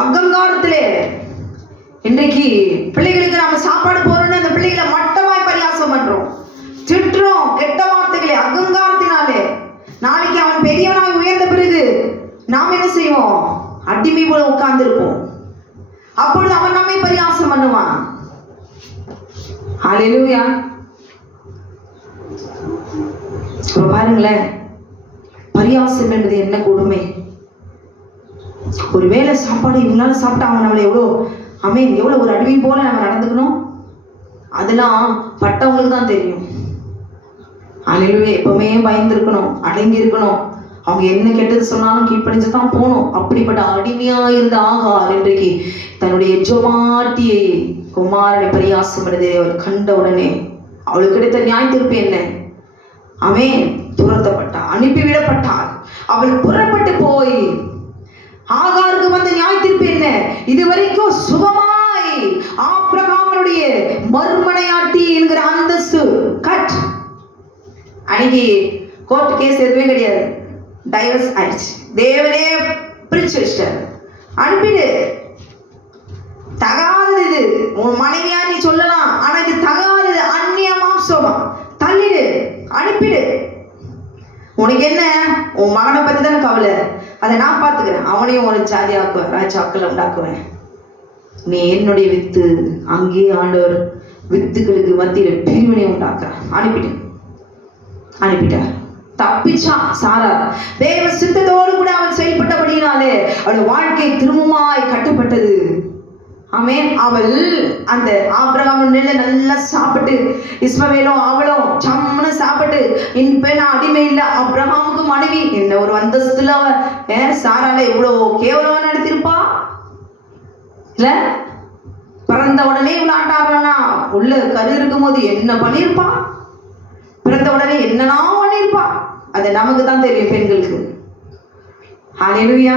அகங்காரத்திலே இன்றைக்கு பிள்ளைகளுக்கு நாம சாப்பாடு போறோம்னு அந்த பிள்ளைகளை மட்டமாய் பரியாசம் பண்றோம், திட்டுறோம், கெட்ட வார்த்தைகளை அகங்காரத்தினாலே. நாளைக்கு அவன் பெரியவனாய் உயர்ந்த பிறகு நாம் என்ன செய்வோம்? அடிமை போல உட்கார்ந்து இருப்போம். அப்பொழுது அவன் நம்மை பரியாசம் பண்ணுவான். அல்லேலூயா. பாருங்களேன், பரியாசம் என்பது என்ன கொடுமை. ஒருவேளை சாப்பாடு இவங்களால சாப்பிட்டா அவன் நம்மளை எவ்வளவு ஒரு அடிமை போல நம்ம நடந்துக்கணும், அதெல்லாம் பட்டவங்களுக்கு தான் தெரியும். அல்லேலூயா. எப்பவுமே பயந்து இருக்கணும், அடங்கி இருக்கணும். அவங்க என்ன கெட்டது சொன்னாலும் கீழ்ப்படிஞ்சுதான் போகணும். அப்படிப்பட்ட அடிமையா இருந்த ஆகார் இன்றைக்கு தன்னுடைய எஜமாட்டியை குமாரனை பரியாசம் பண்ணதை அவர் கண்ட உடனே அவளுக்கு கிடைத்த நியாய தீர்ப்பு என்ன? அவன் துரத்தப்பட்டாள், அனுப்பிவிடப்பட்டாள். அவள் புறப்பட்டு போய் ஆகாருக்கு வந்த நியாய தீர்ப்பு என்ன? இதுவரைக்கும் சுகமாய் ஆபிரகாமுடைய மறுமனையாட்டி என்கிற அந்தஸ்து கட். அன்னைக்கு கோர்ட் கேஸ் எதுவுமே கிடையாது, டைவர்ஸ் ஆயிடுச்சு. தேவனே பிரிச்சு வச்சிட்டார். அனுப்பிடு, தகாதது இது. உன் மனைவியா நீ சொல்லலாம், ஆனா இது தகாதது, அந்நிய மாம்சமா, தள்ளிடு, அனுப்பிடு. உனக்கு என்ன? உன் மகனை பத்தி தானே கவலை, அதை நான் பார்த்துக்கிறேன். அவனையும் ஒரு ஜாதி ஆக்குவேன், ராஜாக்களை உண்டாக்குவேன். நீ என்னுடைய வித்து. அங்கேயே ஆண்டவர் வித்துக்களுக்கு மத்தியில பிரிவினை உண்டாக்குறான். அனுப்பிட்டார். தப்பிச்சா சாரா. தேவ சித்தத்தோடு கூட அவள் செயல்பட்டபடியினாலே அவளுடைய வாழ்க்கை திரும்பமாய் கட்டப்பட்டது. ஆமென். அவள் அந்த ஆபிரகாம் நல்லா சாப்பிட்டு, இஸ்மவேலும் அவளும் சம்னு சாப்பிட்டு, இப்ப நான் அடிமை இல்லை, ஆபிரகாமுக்கு மனைவி. என்ன ஒரு அந்தஸ்துல சாரால இவ்வளோ கேவலமா நடத்திருப்பா இல்ல? பிறந்த உடனே விளையாட்டாடுறானா, உள்ள கரு இருக்கும் போது என்ன பண்ணிருப்பா, பிறந்த உடனே என்னெல்லாம் பண்ணிருப்பா, அது நமக்கு தான் தெரியும் பெண்களுக்கு. ஹல்லேலூயா.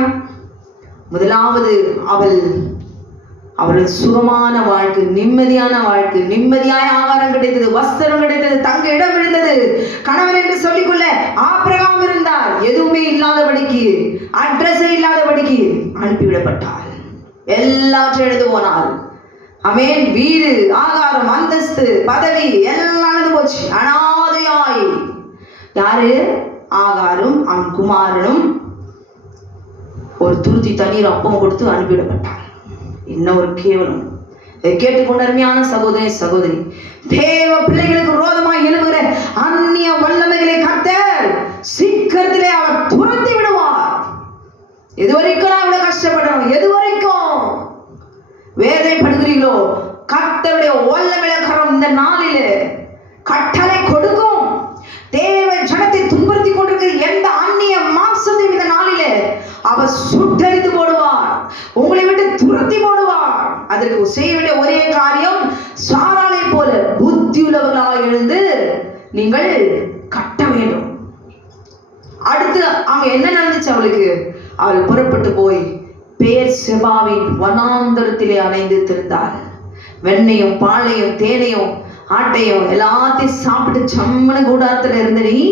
முதலாவது அவளுக்கு சுகமான வாழ்க்கை, நிம்மதியான வாழ்க்கை, நிம்மதியாய ஆகாரம் கிடைத்தது, வஸ்திரம் கிடைத்தது, தங்க இடம் இருந்தது, கணவன் என்று சொல்லிக்கொள்ள ஆபிரகாம் இருந்தார். எதுவுமே இல்லாதபடிக்கு, அட்ரஸ் இல்லாதபடிக்கு அனுப்பிவிடப்பட்டார். எல்லாற்றையும் எழுது போனாள். ஆமென். வீடு, ஆகாரம், அந்தஸ்து, பதவி எல்லாம் எழுது போச்சு. அனாதையாய் யாரு? ஆகாரும் அவன் குமாரனும் ஒரு துருத்தி தண்ணீர் அப்பம் கொடுத்து அனுப்பிவிடப்பட்டார். என்ன ஒரு கேவலம்! கேட்டுக்கொண்ட அருமையான சகோதரி சகோதரி, தேவ பிள்ளைகளுக்கு விரோதமாய் எழுகிற அந்நிய வல்லமைகளை கர்த்தர் சீக்கிரத்திலே அவர் துரத்தி விடுவார். எதுவரைக்கும் நான் இவ்வளவு கஷ்டப்படணும்? எதுவரைக்கும் வேதனைப்படுகிறீர்களோ கர்த்தருடைய வல்லமையுள்ள கரம் இந்த நாளிலே கட்டளை கொடுக்கும். தேவ ஜனத்தை துன்புறுத்தி கொண்டிருக்கிற எந்த அந்நிய மாம்சத்தை இந்த நாளிலே அவர் சுட்டரித்து போடுவார், உங்களை விட்டு துரத்தி போடுவார். அதற்கு செய்ய வேண்டிய ஒரே காரியம், சாராளை போல புத்தியுள்ளவர்களாக எழுந்து நீங்கள் கட்ட வேண்டும். அடுத்து அங்க என்ன நடந்துச்சு? அவளுக்கு அவள் புறப்பட்டு போய் பேர் செபாவின் வனாந்தரத்திலே அலைந்து திரிந்தாள். வெண்ணையும் பாலையும் தேனையும் ஆட்டையும் எல்லாத்தையும் சாப்பிட்டு சம்மன கூடாரத்துல இருந்த நீ,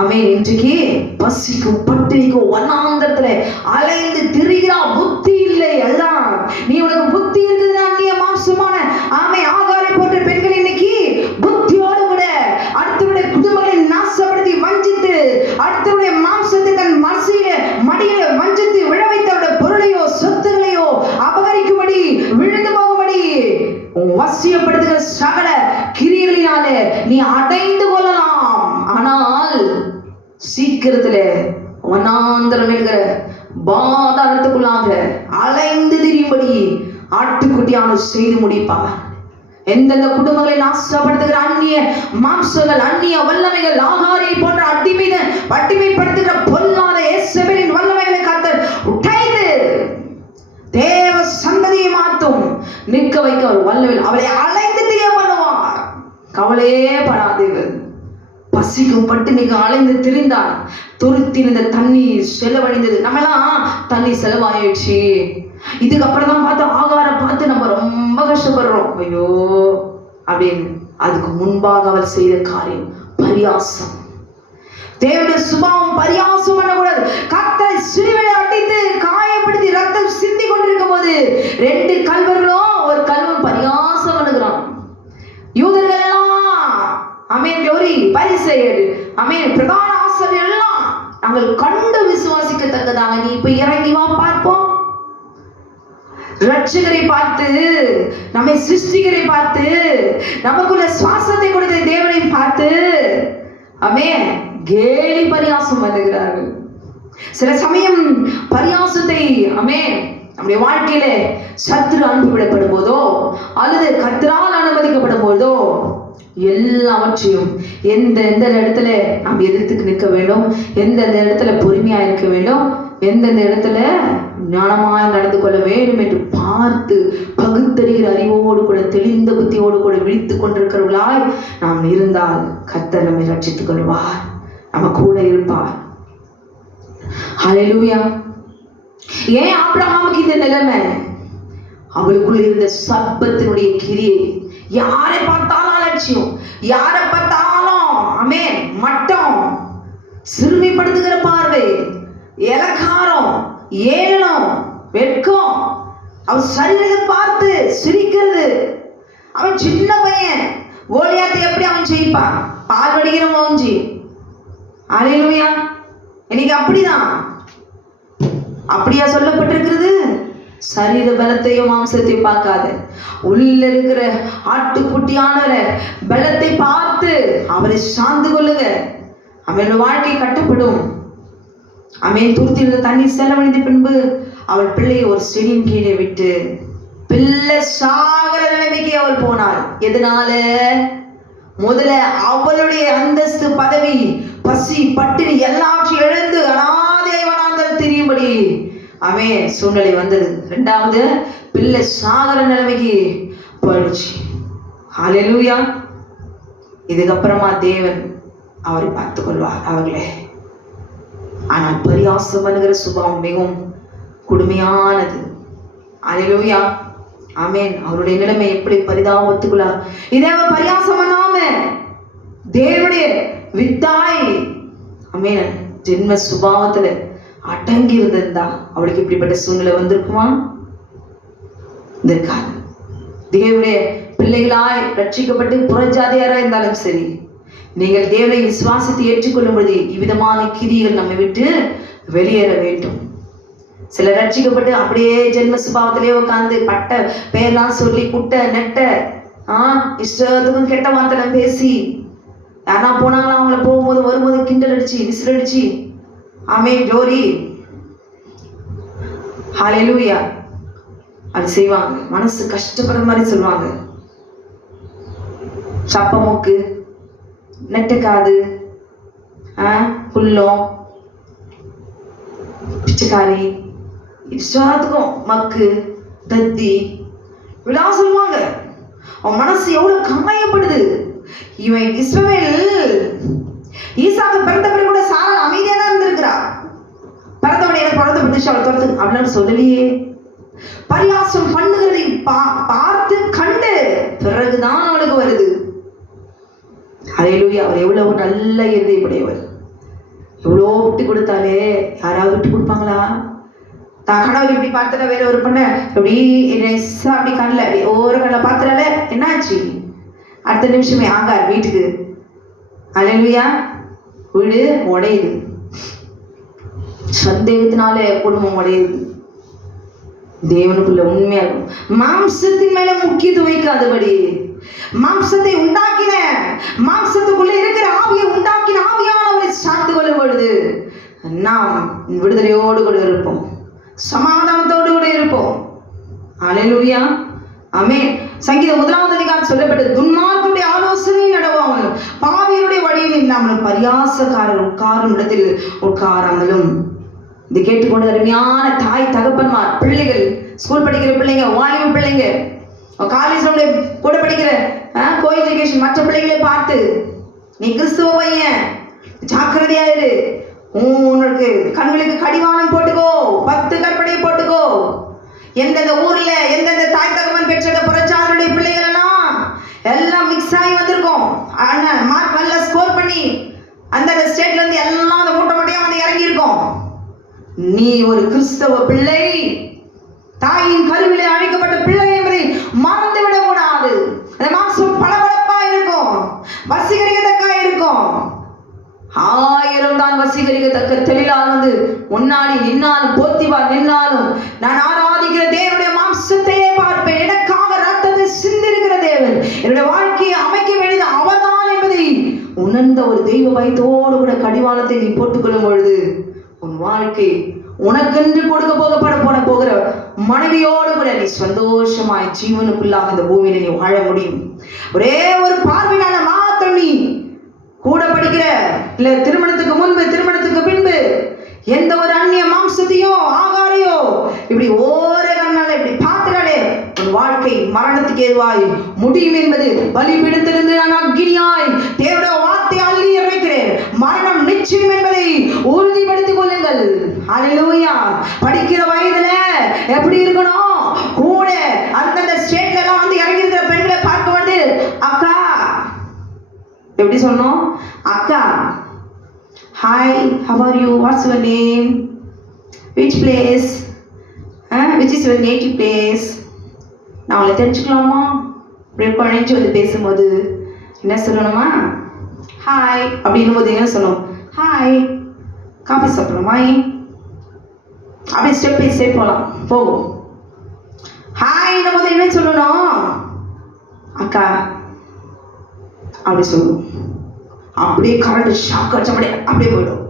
அவன் இன்றைக்கு பசிக்கும் பட்டினிக்கும் வனாந்தரத்துல அலைந்து திரிகிறா. புத்தி இல்லை. அதுதான் நீ, உனக்கு புத்தி இருக்குதுன்னா நீ மாம்சமான ஆகாரை போன்ற பெண்கள் இன்னைக்கு புத்தியோடு கூட அடுத்தவருடைய குடும்பங்களை நாசப்படுத்தி வஞ்சித்து, அடுத்தவருடைய மாம்சத்தை தன் மடியில வஞ்சித்து விழ வைத்தவருடைய பொருளையோ சொத்துகளையோ அபகரிக்கும்படி விழுந்து போகும்படி வசியப்படுத்துகிற சகல கிரியைகளினாலே நீ அடைந்து கொள்ளலாம். ஆனால் சீக்கிரத்துல வனாந்தரம் என்கிற பாதாளத்துக்குள்ளாக அலைந்து திரியும்படி ஆட்டுக்குட்டியான செய்து முடிப்பார். எந்தெந்த குடும்பங்களை நாசப்படுத்துகிற அந்நிய மாம்சங்கள், அந்நிய வல்லமைகள், ஆகாரியை போன்ற அடிமைப்படுத்துகிற பொல்லாத எசபேலின் வல்லமைகளை கர்த்தர் உடைத்து தேவ சந்ததியை மாற்றும் நிற்க வைக்க அவர் வல்லமையில் அவளை அலைந்து திரிய பண்ணுவார். கவலையே படாதீர்கள். பசிக்கும் பட்டினிக்கு அலைந்து திரிந்தான். துருத்தி இருந்த தண்ணீர் செலவழிந்தது. நம்மலாம் தண்ணி செலவாயிடுச்சு. இதுக்கப்புறம் தான் பார்த்து ஆகாரம் பார்த்து நம்ம ரொம்ப கஷ்டப்படுறோம், ஐயோ அப்படின்னு. அதுக்கு முன்பாக அவள் செய்த காரியம் பரியாசம். தேவனுடைய சுபாவம் பரியாசம் பண்ணக்கூடாது. கர்த்தரை சிலுவையில் அடித்து காயப்படுத்தி ரத்தம் சிந்தி கொண்டிருக்கும் போது 2 கல்வர்களும் ஒரு கல்வன் பரியாசம் பண்ணுகிறான். யூதர்கள் எல்லாம் ஆமென், க்ளோரி, பரிசேயர், ஆமென், பிரதான ஆசாரியர் எல்லாம் நாங்கள் கண்டு விசுவாசிக்கத்தக்கதாக நீ இப்ப இறங்கி வா பார்ப்போம். ரட்சகரை பார்த்து, நம்மை சிருஷ்டிகரை பார்த்து, நமக்குள்ள சுவாசத்தை கொடுத்த தேவனை பார்த்து ஆமென் கேலி பரியாசம் பண்ணுகிறார்கள். சில சமயம் பரியாசத்தை ஆமென் நம்முடைய வாழ்க்கையில சத்துரு அனுப்பிவிடப்படும் போதோ அல்லது கர்த்தரால் அனுமதிக்கப்படும் போதோ எல்லாவற்றையும் எந்தெந்த இடத்துல நாம் எதிர்த்துக்கு நிற்க வேண்டும், எந்தெந்த இடத்துல பொறுமையா இருக்க வேண்டும், எந்தெந்த இடத்துல ஞானமாய் நடந்து கொள்ள வேண்டும் என்று பார்த்து பகுத்தறிகிற அறிவோடு கூட தெளிந்த புத்தியோடு கூட விழித்துக் கொண்டிருக்கிறவர்களாய் நாம் இருந்தால் கர்த்தர் நம்மை ரட்சித்துக் கொள்வார், நம்ம கூட இருப்பார். ஹல்லேலூயா. ஏன் ஆபிரகாமுக்கு இந்த நிலைமை? அவளுக்குள்ள இருந்த சர்ப்பத்தினுடைய கிரியை. யாரை பார்த்தாலும் அலட்சியம், யாரை பார்த்தாலும் ஆமென் மட்டம், சிறுமைப்படுத்துகிற பார்வை, இலக்காரம், ஏளனம், வெட்கம், அவன் சரீரத்தை பார்த்து சிரிக்கிறது. அவன் சின்ன பையன், கோலியாத்தை எப்படி அவன் ஜெயிப்பான்? பால் வடிக்கிற மோஞ்சி. ஹல்லேலூயா. இன்னைக்கு அப்படிதான். அப்படியா சொல்லப்பட்டிருக்கிறது? சரீர பலத்தையும் மாம்சத்தையும் பார்க்காத, உள்ள இருக்கிற ஆட்டுக்குட்டியானவரை பலத்தை பார்த்து அவரை சார்ந்து கொள்ளுங்க. அவன் வாழ்க்கை கட்டப்படும். அவன் துருத்திருந்த தண்ணீர் செலவழிந்த பின்பு அவள் பிள்ளையை ஒரு செடியின் கீழே விட்டு பிள்ளை சாகர நிலைமைக்கு அவள் போனாள். எதனால? முதல்ல அவளுடைய அந்தஸ்து, பதவி, பசி, பட்டினி எல்லாவற்றையும் இழந்து அனாதை வனாந்தரம் தெரியும்படி சூழ்நிலை வந்தது. ரெண்டாவது பிள்ளை சாகர நிலைமைக்கு போயிடுச்சு. ஹல்லேலூயா. இதுக்கப்புறமா தேவன் அவரை பார்த்துக் கொள்வார் அவர்களே. ஆனால் பரியாசம் பண்ணுகிற சுபாவம் மிகவும் கொடுமையானது. ஹல்லேலூயா. அவருடைய நிலைமை எப்படி பரிதாபத்துக்குள்ளார். இதே பரியாசம் பண்ணாம தேவனுடைய வித்தாய் ஜென்ம சுபாவத்துல அடங்கி இருந்திருந்தா அவளுக்கு இப்படிப்பட்ட சூழ்நிலை வந்திருக்குமா? இருக்காது. தேவனுடைய பிள்ளைகளாய் ரட்சிக்கப்பட்டு புறஜாதியாரா இருந்தாலும் சரி, நீங்கள் தேவனை விசுவாசித்து ஏற்றுக்கொள்ளும் பொழுது இவ்விதமான கிரிகள் நம்மை விட்டு வெளியேற வேண்டும். சிலர் ரட்சிக்கப்பட்டு அப்படியே ஜென்ம சுபாவத்திலே உட்காந்து பட்ட பெயர்லாம் சொல்லி குட்ட நெட்ட இஷ்டத்துக்கும் கெட்ட வார்த்தை பேசி யாரா போனாங்களா அவங்கள போகும்போது வரும்போது கிண்டல் அடிச்சு விசில் அடிச்சு ஜோரி ஹல்லேலூயா அது செய்வாங்க. மனசு கஷ்டப்படுற மாதிரி சொல்லுவாங்க. சப்ப மூக்கு, நெட்டக்காது, புல்லம், பிச்சைக்காரி, இஷ்டத்துக்கும் மக்கு, தத்தி விழா சொல்லுவாங்க. அவன் மனசு எவ்வளவு காயப்படுது. இவன் இஸ்மவேல் ஈசாக்கு பிறந்த பிறகு கூட சாரா அமைதியா தான் இருந்திருக்கிறா. பிறந்தவனை எனக்கு குழந்தை பிடிச்சு அவளை துரத்து அப்படின்னு சொல்லலையே. பரியாசம் பண்ணுகிறதை பார்த்து கண்டு பிறகுதான் அவளுக்கு வருது. ஹல்லேலூயா. அவர் எவ்வளவு நல்ல இருதயமுடையவர். எவ்வளோ விட்டு கொடுத்தாலே யாராவது விட்டு கொடுப்பாங்களா? தான் கணவர் இப்படி பார்த்துட்டா வேற ஒரு பொண்ணை எப்படி அப்படி கண்ணில் அப்படி ஒரு கண்ணில் பார்த்துட்டால என்னாச்சு? அடுத்த நிமிஷமே ஆகார் வீட்டுக்கு. ஹல்லேலூயா. வீடு உடையுது. சந்தேகத்தினால குடும்பம் உடையுது. தேவனுக்குள்ள உண்மையா இருக்கும். மாம்சத்தின் மேல முக்கியத்துவம் வைக்காதபடி மாம்சத்தை உண்டாக்கின மாம்சத்துக்குள்ள இருக்கிற ஆவியை உண்டாக்கின ஆவியானவரை சார்ந்து கொள்ளும் பொழுது நாம் விடுதலையோடு கூட இருப்போம், சமாதானத்தோடு கூட இருப்போம். ஹல்லேலூயா. சங்கீதம் 1ஆம் அதிகாரம் சொல்லப்பட்டது, துன்மார்க்கருடைய ஆலோசனை நடவாமலும் பாவியருடைய வழியில் இல்லாமலும் பரியாசக்காரர் உட்காரும் இடத்தில் உட்காராமலும். இது கேட்டுக்கொண்டு அருமையான தாய் தகப்பன்மார், பிள்ளைகள், ஸ்கூல் படிக்கிற பிள்ளைங்க, வாலிப பிள்ளைங்க, காலேஜ் கூட படிக்கிற கோ எஜுகேஷன் மற்ற பிள்ளைகளை பார்த்து, நீ கிறிஸ்துவ பையன் ஜாக்கிரதையாயிரு, உனக்கு கண்களுக்கு கடிவாளம் போட்டுக்கோ, 10 கற்பனை போட்டுக்கோ. எந்தெந்த ஊர்ல எந்தெந்த தாய் தகவன் பெற்ற புறச்சாருடைய பிள்ளைகள் எல்லாம் மிக்ஸ் ஆகி வந்திருக்கோம். மார்க் நல்லா ஸ்கோர் பண்ணி அந்த ஸ்டேட்ல இருந்து எல்லாம் அந்த மூட்டை மூட்டையா வந்து இறங்கி இருக்கோம். நீ ஒரு கிறிஸ்தவ பிள்ளை, தாயின் கருவிலே அழைக்கப்பட்ட பிள்ளை என்பதை மறந்து விடக் கூடாது. அந்த மாம்சம் பளபளப்பா இருக்கும், வசீகரிக்கத்தக்கா இருக்கும். 1000 தான் வசீகரிக்கத்தக்க தொழிலால் வந்து முன்னாடி நின்னாலும் போத்திபார் நின்னாலும் நான் ஆராதிக்கிற தேவனுடைய மாம்சத்தையே பார்ப்பேன். எனக்காக ரத்தத்தை சிந்திருக்கிற தேவன் என்னுடைய வாழ்க்கையை அமைக்க வேண்டியது அவர்தான் என்பதை உணர்ந்த ஒரு தெய்வ பயத்தோடு கூட கடிவாளத்தை நீ போட்டுக்கொள்ளும் பொழுது உன் வாழ்க்கை உனக்கென்று கொடுக்க போகிற மனைவியோடு கூட நீ சந்தோஷமாய் ஜீவனுக்குள்ளாக இந்த பூமியில நீ வாழ முடியும். ஒரே ஒரு பார்வையினால மாத்திரம் நீ கூட படிக்கிற இல்ல திருமணத்துக்கு முன்பு திருமணத்துக்கு பின்பு எந்த ஒரு அந்நிய மாம்சத்தையோ ஆகாரையோ இப்படி ஓர கண்ணால இப்படி பார்த்துட்டாலே உன் வாழ்க்கை மரணத்துக்கு ஏதுவாய் முடியும் என்பது பலிபீடத்திலிருந்து நான் அக்கினியாய் தேவனுடைய வார்த்தை அள்ளி இறைக்கிறேன். மரணம் நிச்சயம் என்பதை உறுதிப்படுத்திக் கொள்ளுங்கள். ஹல்லேலூயா. படிக்கிற வயதுல எப்படி இருக்கணும்? கூட அந்தந்த ஸ்டேட்ல எல்லாம் வந்து இறங்கி இருக்கிற பெண்களை பார்க்க வந்து அக்கா எப்படி சொன்னோம்? அக்கா, hi, how are you, what's your name, which place, which is your native place. நான் அவளை தெரிஞ்சுக்கலாமா? இப்படி குழந்தை வந்து பேசும்போது என்ன சொல்லணுமா? ஹாய் அப்படின்னும் போது என்ன சொல்லணும்? ஹாய், காஃபி சாப்பிடலாமா? அப்படி ஸ்டெப் பை ஸ்டெப் போகும். ஹாய்ன்னும் போது என்ன சொல்லணும்? அக்கா அப்படி சொல்லுவோம். அப்படியே கரண்ட் ஷாக் அடிச்ச மாதிரி அப்படியே போயிடும்.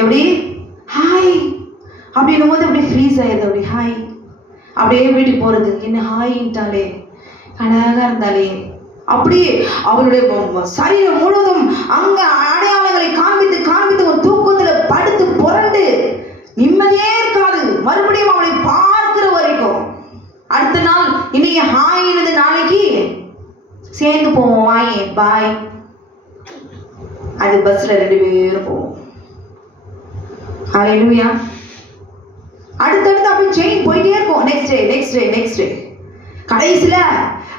எப்படி ஹாய் அப்படின்னும் போது அப்படியே ஃப்ரீஸ் ஆயிடுது. அப்படி ஹாய் அப்படியே வீட்டுக்கு போறது, என்ன ஹாய்ன்ட்டாலே அழகா இருந்தாலே அப்படி அவளுடைய சரீரம் முழுவதும் அங்க அடையாளங்களை காண்பித்து காண்பித்து ஒரு தூக்கத்துல படுத்து புரண்டு நிம்மதியே இருக்காது. அது பஸ்ல 2 பேரும் போவோம். ஹல்லேலூயா. அடுத்தடுத்து அப்படி செயின் போயிட்டே இருக்கும். நெக்ஸ்ட் டே கடைசியில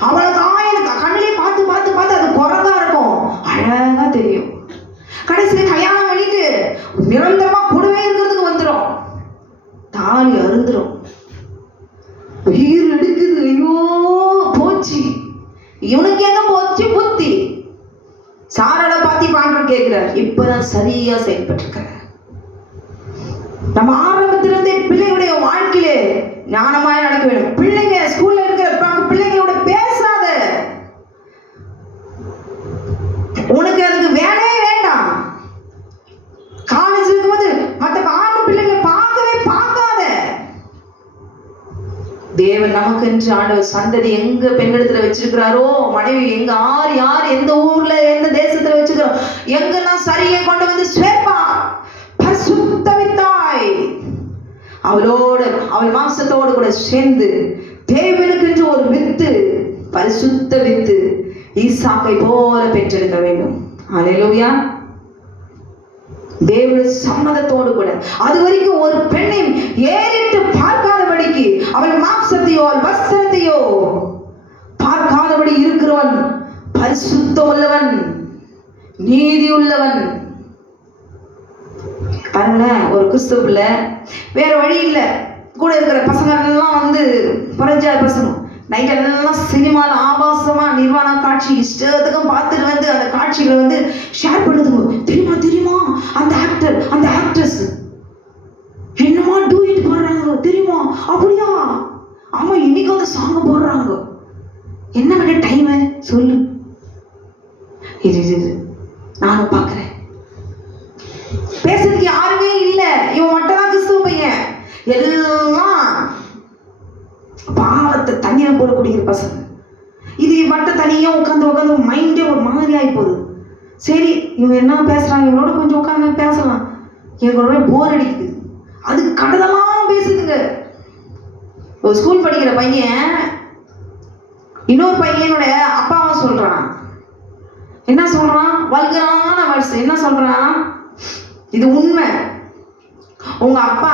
அவ்வளவுதான் எனக்கு கண்ணிலே பார்த்து பார்த்து பார்த்து அது குறதா இருக்கும், அழகா தெரியும். கடைசியில கல்யாணம் பண்ணிட்டு நிரந்தரமா கூடவே இருக்கிறதுக்கு வந்துடும். தாலி அருந்துரும், உயிர் எடுக்குது. ஐயோ போச்சு, இவனுக்கு எங்க போச்சு புத்தி. சாரால பாத்தி பாண்டு கேட்கிறார், இப்பதான் சரியா செயல்பட்டு இருக்க. நம்ம ஆரம்பத்திலிருந்தே பிள்ளைகளுடைய வாழ்க்கையிலே ஞானமாய் நடக்க வேண்டும். பிள்ளைங்க ஸ்கூல்ல இருக்கிற பிள்ளைங்களோட பேசாத, உனக்கு அதுக்கு வேலையே வேண்டாம். காலேஜ் இருக்கும்போது மற்ற ஆண் பிள்ளைங்களை பார்க்கவே பார்க்காத. தேவன் நமக்கு என்று ஆண்டவர் சந்ததி எங்க பெண்ணிடத்துல வச்சிருக்கிறாரோ, மனைவி எங்க யார் எந்த ஊர்ல எந்த தேசத்துல வச்சிருக்கிறோம், எங்கெல்லாம் சரியை கொண்டு வந்து சேர்ப்பா. பரிசுத்தவித்தாய் அவளோடு, அவள் மாம்சத்தோடு கூட சேர்ந்து தேவனுக்கு என்று ஒரு வித்து, பரிசுத்த வித்து ஈசாக்கை போல பெற்றெடுக்க வேண்டும். ஹல்லேலூயா. தேவனுடைய சம்மதத்தோடு கூட அது வரைக்கும் ஒரு பெண்ணை ஏறிட்டு பார்க்காதபடிக்கு, அவள் மாம்சத்தையோ வஸ்திரத்தையோ பார்க்காதபடி இருக்கிறவன் பரிசுத்தம் உள்ளவன், நீதி உள்ளவன். பாருங்களேன், ஒரு கிறிஸ்துவுல வேற வழி இல்லை. கூட இருக்கிற பசங்க எல்லாம் வந்து புரஞ்சார் பசங்க நைட்டெல்லாம் சினிமாவில் ஆபாசமா நிர்வாண காட்சி இஷ்டத்துக்கும் பார்த்துட்டு வந்து அந்த காட்சிகளை வந்து ஷேர் பண்ணுதுங்க. தெரியுமா அந்த ஆக்டர் அந்த ஆக்ட்ரஸ் என்னமா டூயிட் போடுறாங்க தெரியுமா? அப்படியா? ஆமா, இன்னைக்கு வந்து சாங் போடுறாங்க. என்ன விட டைம் சொல்லு. இது நானும் பார்க்குறேன். பேசுறதுக்கு யாருமே இல்லை, இவன் மட்டும் தான் கிறிஸ்துவ பையன். எல்லாம் பாவத்தை தண்ணியை போட குடிக்கிற பசங்க. இது மட்டும் தனியா உட்காந்து மைண்டே ஒரு மாதிரி ஆகி போகுது. சரி, இவங்க என்ன பேசுறாங்க, இவங்களோட கொஞ்சம் உட்காந்து பேசலாம், இவங்களோட போர் அடிக்குது. அது கடதெல்லாம் பேசுதுங்க. ஒரு ஸ்கூல் படிக்கிற பையன் இன்னொரு பையனோட அப்பாவை சொல்றான். என்ன சொல்றான்? வல்கரான வயசு. என்ன சொல்றான்? இது உண்மை. உங்க அப்பா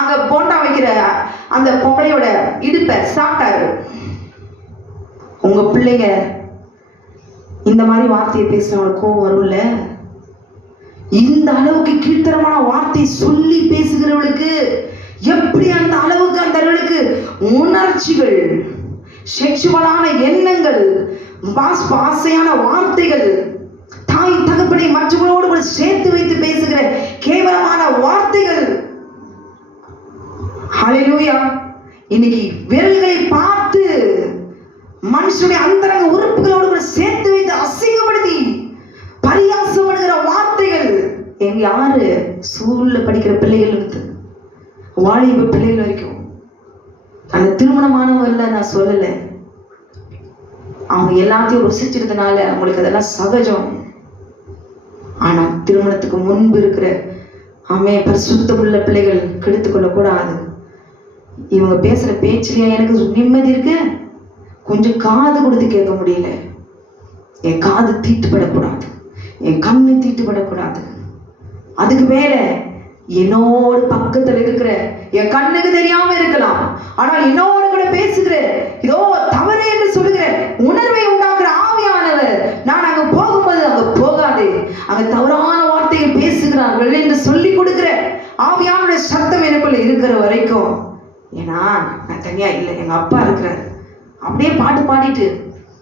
அங்க போண்டா வைக்கிற அந்த பொம்பளையோட இடுப்பை சாப்பிட்டாரு. உங்க பிள்ளைங்க இந்த மாதிரி வார்த்தையை பேசுறவங்களுக்கு கோவம் வரும்ல. இந்த அளவுக்கு கீழ்த்தரமான வார்த்தை சொல்லி பேசுகிறவளுக்கு எப்படி அந்த அளவுக்கு அந்த அளவுக்கு உணர்ச்சிகள், செக்ஷுவலான எண்ணங்கள், ஆசையான வார்த்தைகள், தாய் தகப்பனை மற்றவர்களோடு கூட சேர்த்து வைத்து பேசுகிற கேவலமான வார்த்தைகள். ஹல்லேலூயா. இன்னைக்கு விரல்களை பார்த்து மனுஷனுடைய அந்தரங்க உறுப்புகளோடு கூட சேர்த்து வைத்து அசிங்கப்படுத்தி பரியாசம் பண்ணுகிற வார்த்தைகள். எங்க யாரு ஸ்கூல்ல படிக்கிற பிள்ளைகள் இருந்து வாலிப பிள்ளைகள் வரைக்கும், அந்த திருமணமானவர்ல நான் சொல்லலை, அவங்க எல்லாத்தையும் ருசிச்சிருந்தனால அவங்களுக்கு அதெல்லாம் சகஜம். ஆனா திருமணத்துக்கு முன்பு இருக்கிற பரிசுத்தம் உள்ள பிள்ளைகள் கெடுத்து கொள்ளக்கூடாது. இவங்க பேசுற பேச்சுலயா எனக்கு நிம்மதி இருக்கு? கொஞ்சம் காது கொடுத்து கேட்க முடியல. என் காது தீட்டுப்படக்கூடாது, என் கண்ணு தீட்டுப்படக்கூடாது. அதுக்கு மேல என்னோட பக்கத்துல இருக்கிற என் கண்ணுக்கு தெரியாம இருக்கலாம், ஆனால் என்னோட கூட பேசுகிற இதோ தவறு என்று சொல்லுகிற உணர்வை உண்டாக்குற ஆவியானவர் நான் அங்க போகும்போது அங்க போகாது, அங்க தவறான வார்த்தைகள் பேசுகிறார்கள் என்று சொல்லி கொடுக்கிற ஆவியானுடைய சத்தம் எனக்குள்ள இருக்கிற வரைக்கும். ஏன்னா நான் தனியா இல்லை, எங்க அப்பா இருக்கிறார். அப்படியே பாட்டு பாடிட்டு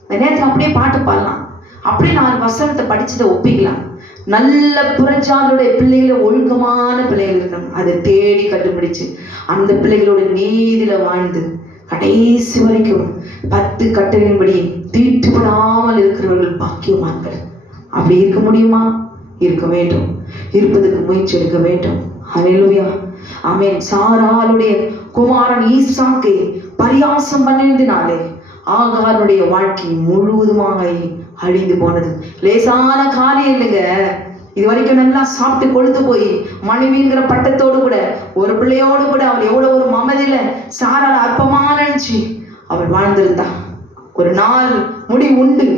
இந்த நேரத்தில் அப்படியே பாட்டு பாடலாம், அப்படியே 4 வசனத்தை படிச்சுட்டு ஒப்பிக்கலாம். நல்ல புறஜாதியுடைய பிள்ளைகளை, ஒழுக்கமான பிள்ளைகள் இருக்கணும், அதை தேடி கண்டுபிடிச்சு அந்த பிள்ளைகளோட நீதியில வாழ்ந்து கடைசி வரைக்கும் 10 கட்டளையின்படி தீட்டுப்படாமல் இருக்கிறவர்கள் பாக்கியவான்கள். அப்படி இருக்க முடியுமா? இருக்க வேண்டும், இருப்பதற்கு முயற்சி எடுக்க வேண்டும். ஹல்லேலூயா. ஆமென். சாராளுடைய குமாரன் ஈசாக்கை பரியாசம் பண்ணினாலே ஆகாருடைய வாழ்க்கை முழுவதுமாக அழிந்து போனது. லேசான காரியம் இல்லைங்க. இது வரைக்கும் நல்லா சாப்பிட்டு கொழுத்து போய் மனைவிங்கிற பட்டத்தோடு கூட ஒரு பிள்ளையோடு கூட அவள் எவ்வளவு ஒரு மமதியில சாரால அற்பமா நினைச்சு அவள் வாழ்ந்திருந்தா. ஒரு நாள் முடி உண்டு,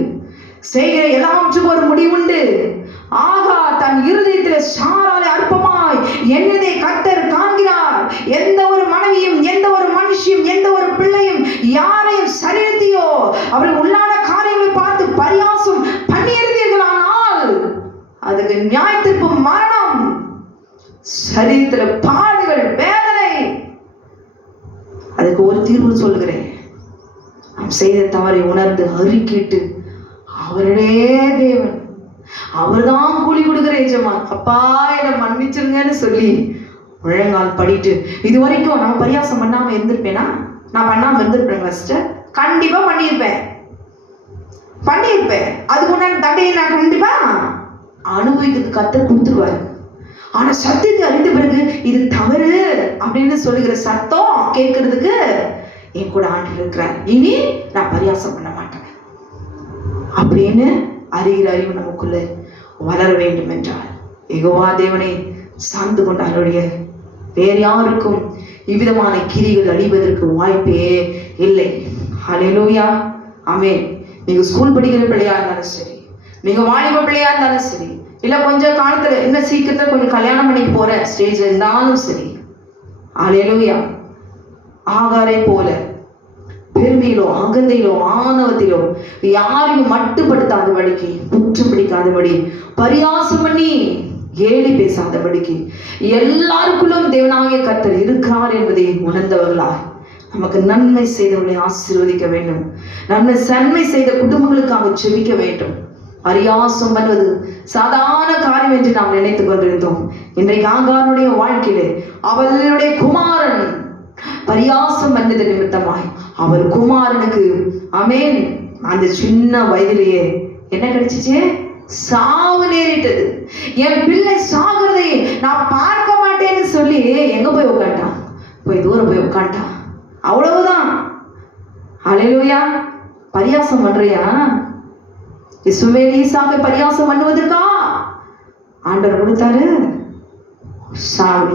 செய்கிற எல்லாவற்றுக்கும் ஒரு முடிவுண்டு. ஆகா தன் இருதயத்திலே சாராலே அற்பமாய் என்னதை கர்த்தர் காண்கிறார். எந்த ஒரு மனைவியும், எந்த ஒரு மனுஷியும், எந்த ஒரு பிள்ளையும், யாரையும் சரீரத்தையோ அவர்கள் உள்ளான காரியங்களை பார்த்து பரியாசம் பண்ணியிருந்தீர்களானால் அதுக்கு நியாயத்திற்கு மரணம், சரீரத்தில் பாடுகள், வேதனை. அதுக்கு ஒரு தீர்வு சொல்கிறேன். நாம் செய்த தவறை உணர்ந்து அறிக்கிட்டு அவரே தேவன், அவர்தான் கூலி கொடுக்கிற எஜமான். அப்பா என்னை மன்னிச்சிருங்கன்னு சொல்லி முழங்கால் படிட்டு, இது வரைக்கும் நான் பரியாசம் பண்ணாம இருந்திருப்பேனா? நான் பண்ணாம இருந்திருப்பேன் சிஸ்டர்? கண்டிப்பா பண்ணியிருப்பேன். அதுக்கு முன்னாடி தண்டையை நான் கண்டிப்பா அனுபவிக்கிறது கர்த்தர் கொடுத்துருவாரு. ஆனா சத்தியத்தை அறிந்த பிறகு இது தவறு அப்படின்னு சொல்லுகிற சத்தம் கேட்கறதுக்கு என் கூட ஆண்டு இருக்கிறார். இனி நான் பரியாசம் பண்ண மாட்டேன் அப்படின்னு அறிகிற அறிவு நமக்குள்ள வளர வேண்டும் என்றால் யெகோவா தேவனை சார்ந்து கொண்டாருடைய வேறு யாருக்கும் இவ்விதமான கிரிகள் அழிவதற்கு வாய்ப்பே இல்லை. ஹல்லேலூயா, ஆமென். நீங்க ஸ்கூல் படிக்கிற பிள்ளையா இருந்தாலும் சரி, நீங்க வாலிப பிள்ளையா இருந்தாலும் சரி, இல்ல கொஞ்சம் காலத்துல என்ன சீக்கிரத்துல கொஞ்சம் கல்யாணம் பண்ணி போற ஸ்டேஜ்ல இருந்தாலும் சரி, ஹல்லேலூயா, ஆகாரை போல பெருமையிலோ அகந்தையிலோ ஆணவத்திலோ யாரையும் மட்டுப்படுத்தாதபடிக்கு, குற்றம் பிடிக்காதபடி, பரியாசம் பண்ணி ஏழி பேசாதபடிக்கு, எல்லாருக்குள்ளும் தேவனாகிய கர்த்தர் இருக்கிறார் என்பதை உணர்ந்தவர்களாய் நமக்கு நன்மை செய்தவர்களை ஆசீர்வதிக்க வேண்டும். நன்மை செய்த குடும்பங்களுக்காக ஜெபிக்க வேண்டும். பரியாசம் பண்ணுவது சாதாரண காரியம் என்று நாம் நினைத்துக் கொண்டிருந்தோம். இன்றைக்கு ஆகாருடைய வாழ்க்கையிலே அவளுடைய குமாரன் பரியாசம் பண்ணது நிமித்தமாய் அவர் குமாரனுக்கு ஆமென் அந்த சின்ன வயதிலேயே என்ன கிடைச்சிச்சு? சாவு நேரிட்டது. என் பிள்ளை சாகுறதை நான் பார்க்க மாட்டேன்னு சொல்லி எங்க போய் உட்காண்டான்? போய் தூரம் போய் உட்காண்டான். அவ்வளவுதான். ஹல்லேலூயா. பரியாசம் பண்றியா? இஸ்மவேல் ஈசாக்கை பரியாசம் பண்ணுவதற்கா ஆண்டவர் கொடுத்தாரு?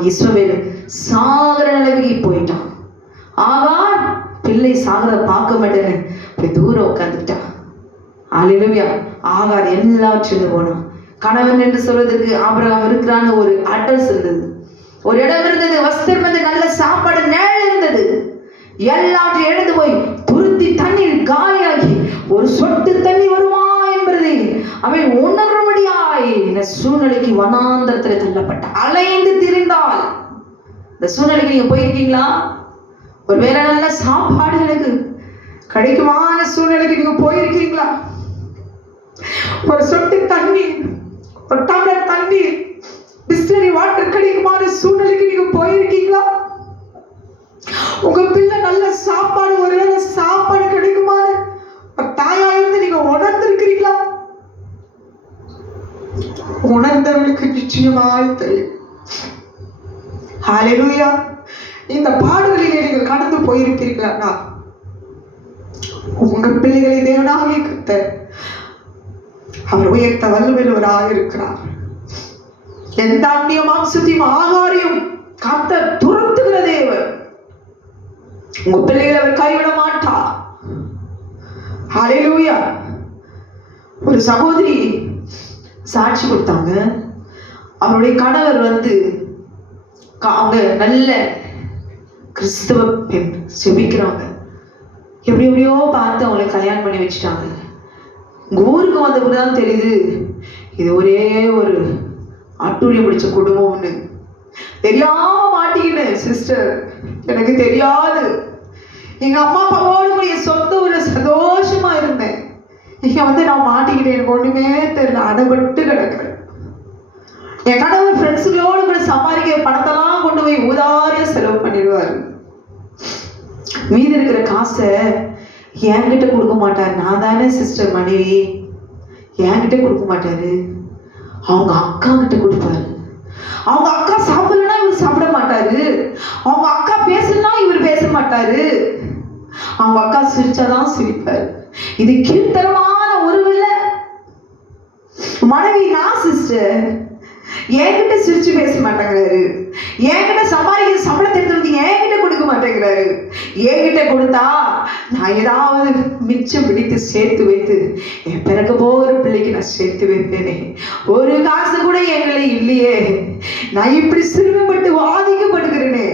இஸ்மவேல் சாகர நிலைமைக்கு போயிட்டான். ஆகார் பிள்ளை சாகர பார்க்க மாட்டேன்னு போய் தூரம் உட்காந்துட்டான். ஹல்லேலூயா. ஆகார் எல்லாவற்றிலும் போனான். கணவன் என்று சொல்வதற்கு ஆபிரகாம் இருக்கிறான்னு ஒரு அட்ரஸ் இருந்தது, ஒரு இடம் இருந்தது, வஸ்திரம் வந்து நல்ல சாப்பாடு நேரம் இருந்தது. எல்லாவற்றையும் எழுந்து போய் துருத்தி தண்ணீர் காலியாகி ஒரு சொட்டு தண்ணி வருமா என்பதை அவன் உணர்வும்படியாய் இந்த சூழ்நிலைக்கு வனாந்தரத்தில் தள்ளப்பட்ட அலைந்து திரிந்தாள். இந்த சூழ்நிலைக்கு நீங்க போயிருக்கீங்களா? ஒருவேளை நல்ல சாப்பாடு எனக்கு கிடைக்குமான சூழ்நிலைக்கு நீங்க போயிருக்கீங்களா? ஒரு சொட்டு தண்ணீர், ஒரு டம்ளர் தண்ணீர், பிஸ்லரி வாட்டர் கிடைக்குமான சூழ்நிலைக்கு நீங்க போயிருக்கீங்களா? உங்க பிள்ளை நல்ல சாப்பாடு, ஒருவேளை சாப்பாடு கிடைக்குமான தாயா இருந்து நீங்க உணர்ந்திருக்கிறீங்களா? உணர்ந்தவர்களுக்கு நிச்சயமாய் தெரியும். ஹல்லேலூயா. இந்த பாடுகளிலே நீங்கள் கடந்து போயிருப்பீர்களா? உங்க பிள்ளைகளை தேவனாகிய கர்த்தர் அவர் உயர்த்த வல்லமையுள்ளவராக இருக்கிறார். எந்த அந்நிய மாம்சத்தையும் ஆகாரையும் கர்த்தர் துரத்துகிற தேவன். உங்க பிள்ளைகளை அவர் கைவிட மாட்டார். ஹல்லேலூயா. ஒரு சகோதரி சாட்சி கொடுத்தாங்க. அவருடைய கணவர் வந்து அவங்க நல்ல கிறிஸ்தவ பெண், செபிக்கிறாங்க. எப்படியோ பார்த்து அவங்களை கல்யாணம் பண்ணி வச்சுட்டாங்க. ஊருக்கு வந்த பிறகுதான் தெரியுது இது ஒரே ஒரு அட்டூழியம் பிடிச்ச குடும்பம்னு. தெரியாம மாட்டிக்கிட்டேன் சிஸ்டர், எனக்கு தெரியாது. எங்க அம்மா அப்பாவோடு கூடிய சொந்த ஊர்ல சந்தோஷமா இருந்தேன். இங்க வந்து நான் மாட்டிக்கிட்டேன், எனக்கு ஒண்ணுமே தெரியல, அடைபட்டு கிடக்குறேன். என் கணவர் ஃப்ரெண்ட்ஸுகளோடு கூட சம்பாதிக்கிற பணத்தெல்லாம் கொண்டு போய் ஊதாரியா செலவு பண்ணிடுவாரு. மீதி இருக்கிற காசை என்கிட்ட கொடுக்க மாட்டார். நான் தானே சிஸ்டர் மனைவி, என்கிட்ட கொடுக்க மாட்டாரு, அவங்க அக்கா கிட்ட கொடுப்பாரு. அவங்க அக்கா சாப்பிடலன்னா இவர் சாப்பிட மாட்டாரு, அவங்க அக்கா பேசலன்னா இவர் பேச மாட்டாரு, அவங்க அக்கா சிரிச்சாதான் சிரிப்பாரு. இது கீழ்த்தரமான ஒரு மனைவி நான் சிஸ்டர். என்கிட்ட சிரிச்சு பேச மாட்டேங்கிறாரு. என்கிட்ட சம்பாதிக்கிற சம்பளத்தை எடுத்து வந்து என்கிட்ட கொடுக்க மாட்டேங்கிறாரு. என்கிட்ட கொடுத்தா நான் ஏதாவது மிச்சம் பிடித்து சேர்த்து வைத்து என் பிறகு போகிற பிள்ளைக்கு நான் சேர்த்து வைப்பேனே. ஒரு காசு கூட எங்களை இல்லையே. நான் இப்படி சிறுமைப்பட்டு வாதிக்கப்படுகிறேனே.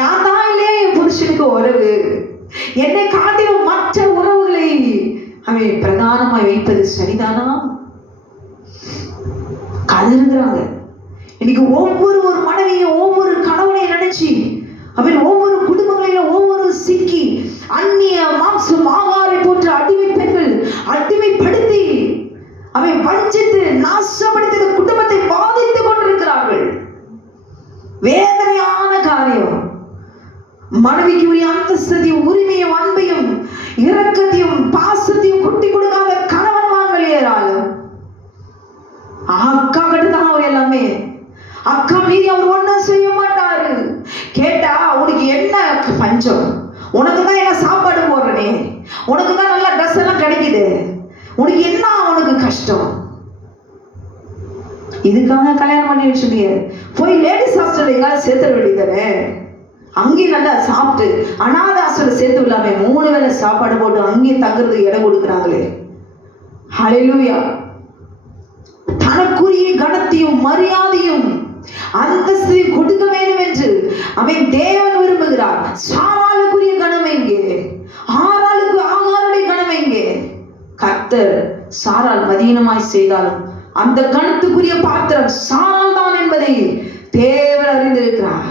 நான் தான் இல்லையே என் புருஷனுக்கு உறவு. என்னை காட்டிலும் மற்ற உறவுகளை அவன் பிரதானமாய் வைப்பது சரிதானா? கதறுகிறாங்க. இன்னைக்கு ஒவ்வொரு மனைவியும் ஒவ்வொரு கணவனை நினைச்சு அவன் ஒவ்வொரு குடும்பங்களிலும் ஒவ்வொரு சிக்கி அந்நிய மாம்சம் ஆகாரை போன்ற அடிமை பெண்கள் அடிமைப்படுத்தி அவன் வஞ்சித்து நாசப்படுத்தி குடும்பத்தை பாதித்துக் கொண்டிருக்கிறார்கள். வேதனையான காரியம். மனைவிக்கு உரிய அந்தஸ்தையும் உரிமையும் அன்பையும் இரக்கத்தையும் பாசத்தையும் குட்டி கொடுக்காத கணவன்மார்கள் ஏறாலும் அக்கா கிட்டதான் அவர் எல்லாமே. அக்கா மீறி அவர் ஒன்றும் செய்ய மாட்டாரு. கேட்டா உனக்கு என்ன பஞ்சம்? உனக்கு தான் என்ன சாப்பாடு போடுறனே, உனக்கு தான் நல்ல ட்ரெஸ் எல்லாம் கிடைக்குது, உனக்கு என்ன உனக்கு கஷ்டம்? இதுக்காக கல்யாணம் பண்ணி வச்சுட்டீங்க. போய் லேடிஸ் ஹாஸ்டல் எங்காவது சேர்த்துட வேண்டியதானே. அங்கேயும் நல்லா சாப்பிட்டு அநாத ஹாஸ்டல் சேர்த்து இல்லாம 3 வேளை சாப்பாடு போட்டு அங்கேயும் தங்குறதுக்கு இடம் கொடுக்குறாங்களே. ஹல்லேலூயா. தனக்குரிய கனத்தையும் மரியாதையும் அந்தஸ்தையும் கொடுக்க வேண்டும் என்று அவன் தேவன் விரும்புகிறார். சாராளுக்குரிய கனம் எங்கே? ஆராளுக்கு ஆகாருடைய கனம் எங்கே? கர்த்தர் சாராள் மதீனமாய் செய்தாலும் அந்த கணத்துக்குரிய பாத்திரம் சாராள் தான் என்பதை தேவன் அறிந்திருக்கிறார்.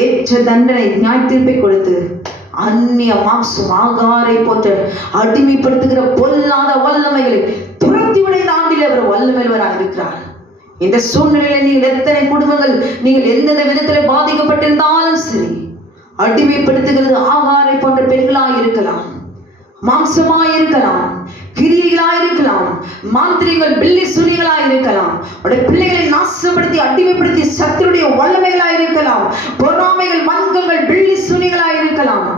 ஏற்ற தண்டனை நியாய தீர்ப்பை கொடுத்து அந்நிய மாம்சம் ஆகாரை போன்ற அடிமைப்படுத்துகிற பொல்லாத வல்லமைகளை துரத்தி விடைந்த ஆண்டில் அவர் வல்லமைவராக இருக்கிறார். இந்த சூழ்நிலையில நீங்கள் எத்தனை குடும்பங்கள் நீங்கள் எந்தெந்த விதத்தில் பாதிக்கப்பட்டிருந்தாலும் சரி, அடிமைப்படுத்துகிறது ஆகாரை போன்ற பெண்களாய் இருக்கலாம், மாம்சமாய் இருக்கலாம், கிரியைகளாய் இருக்கலாம், மாந்திரிகள் பில்லி சுனிகளாய் இருக்கலாம், உடைய பிள்ளைகளை நாசப்படுத்தி அடிமைப்படுத்தி சத்துருடைய வல்லமைகளாய் இருக்கலாம், பொறாமைகள் மன்கங்கள் பில்லி சுனிகளாய் இருக்கலாம்,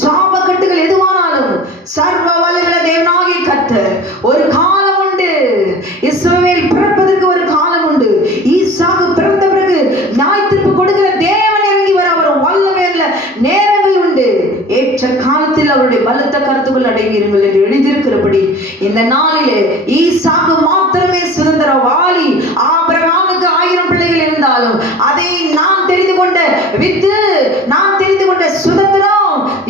சாபக்கட்டுகள் எதுவானாலும் சர்வ வல்லமையுள்ள தேவனாகிய கர்த்தர் ஒரு காலம் உண்டு. இஸ்ரவேல் பிறப்பதற்கு ஒரு காலம் உண்டு. ஈசாக்கு பிறந்த பிறகு நியாய தீர்ப்பு கொடுக்கிற தேவன் இறங்கி வர அவர் வல்லமையுள்ள நேரங்கள் உண்டு. ஏற்ற காலத்தில் அவருடைய பலத்த கருத்துக்கள் அடங்கியிருங்கள் என்று எழுதியிருக்கிறபடி இந்த நாளிலே ஈசாக்கு மாத்திரமே சுதந்திரவாளி. ஆபிரகாமுக்கு 1000 பிள்ளைகள் இருந்தாலும் அதை நான் தெரிந்து கொண்ட வித்து, நான் தெரிந்து கொண்ட சுதந்திரம்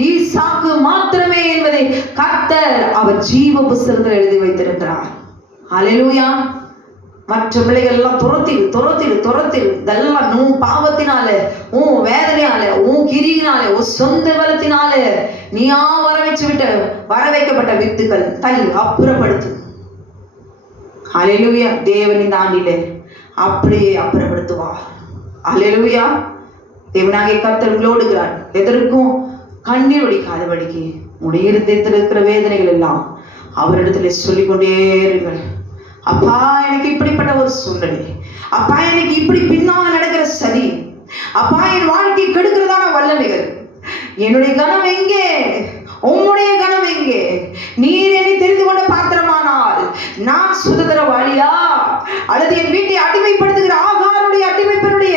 ஈசாக்கு மாத்திரமே என்பதை கர்த்தர் அவர் ஜீவ புஸ்தகத்தில் எழுதி வைத்திருக்கிறார். ஹல்லேலூயா. மற்ற பிள்ளைகள் எல்லாம் துரத்திடு இதெல்லாம் உன் பாவத்தினால, உன் வேதனையால, உன் கிரியினால, உன் சொந்த பலத்தினால நீயா வர வைக்கப்பட்ட வித்துக்கள் தள்ளி அப்புறப்படுத்து. ஹல்லேலூயா. தேவன் இந்த ஆண்டிலே அப்படியே அப்புறப்படுத்துவார். ஹல்லேலூயா. தேவனாகிய கர்த்தர் உங்களோடுகிறார். எதற்கும் கண்ணீர் வடிக்காதபடிக்கு உடைய இருதயத்தில் இருக்கிற வேதனைகள் எல்லாம் அவரிடத்துல சொல்லிக்கொண்டே இருங்கள். அப்பா, எனக்கு இப்படிப்பட்ட ஒரு சூழ்நிலை, அப்பா எனக்கு இப்படி பின்னால் நடக்கிற சதி, அப்பா என் வாழ்க்கை கெடுக்கிறதான வல்லமைகள், என்னுடைய கனம் எங்கே? உம்முடைய கனம் எங்கே? நீர் என்னை தெரிந்து கொண்ட பாத்திரமானால் நான் சுதந்திரவாளியா அல்லது என் வீட்டை அடிமைப்படுத்துகிற ஆகாருடைய அடிமைப்பனுடைய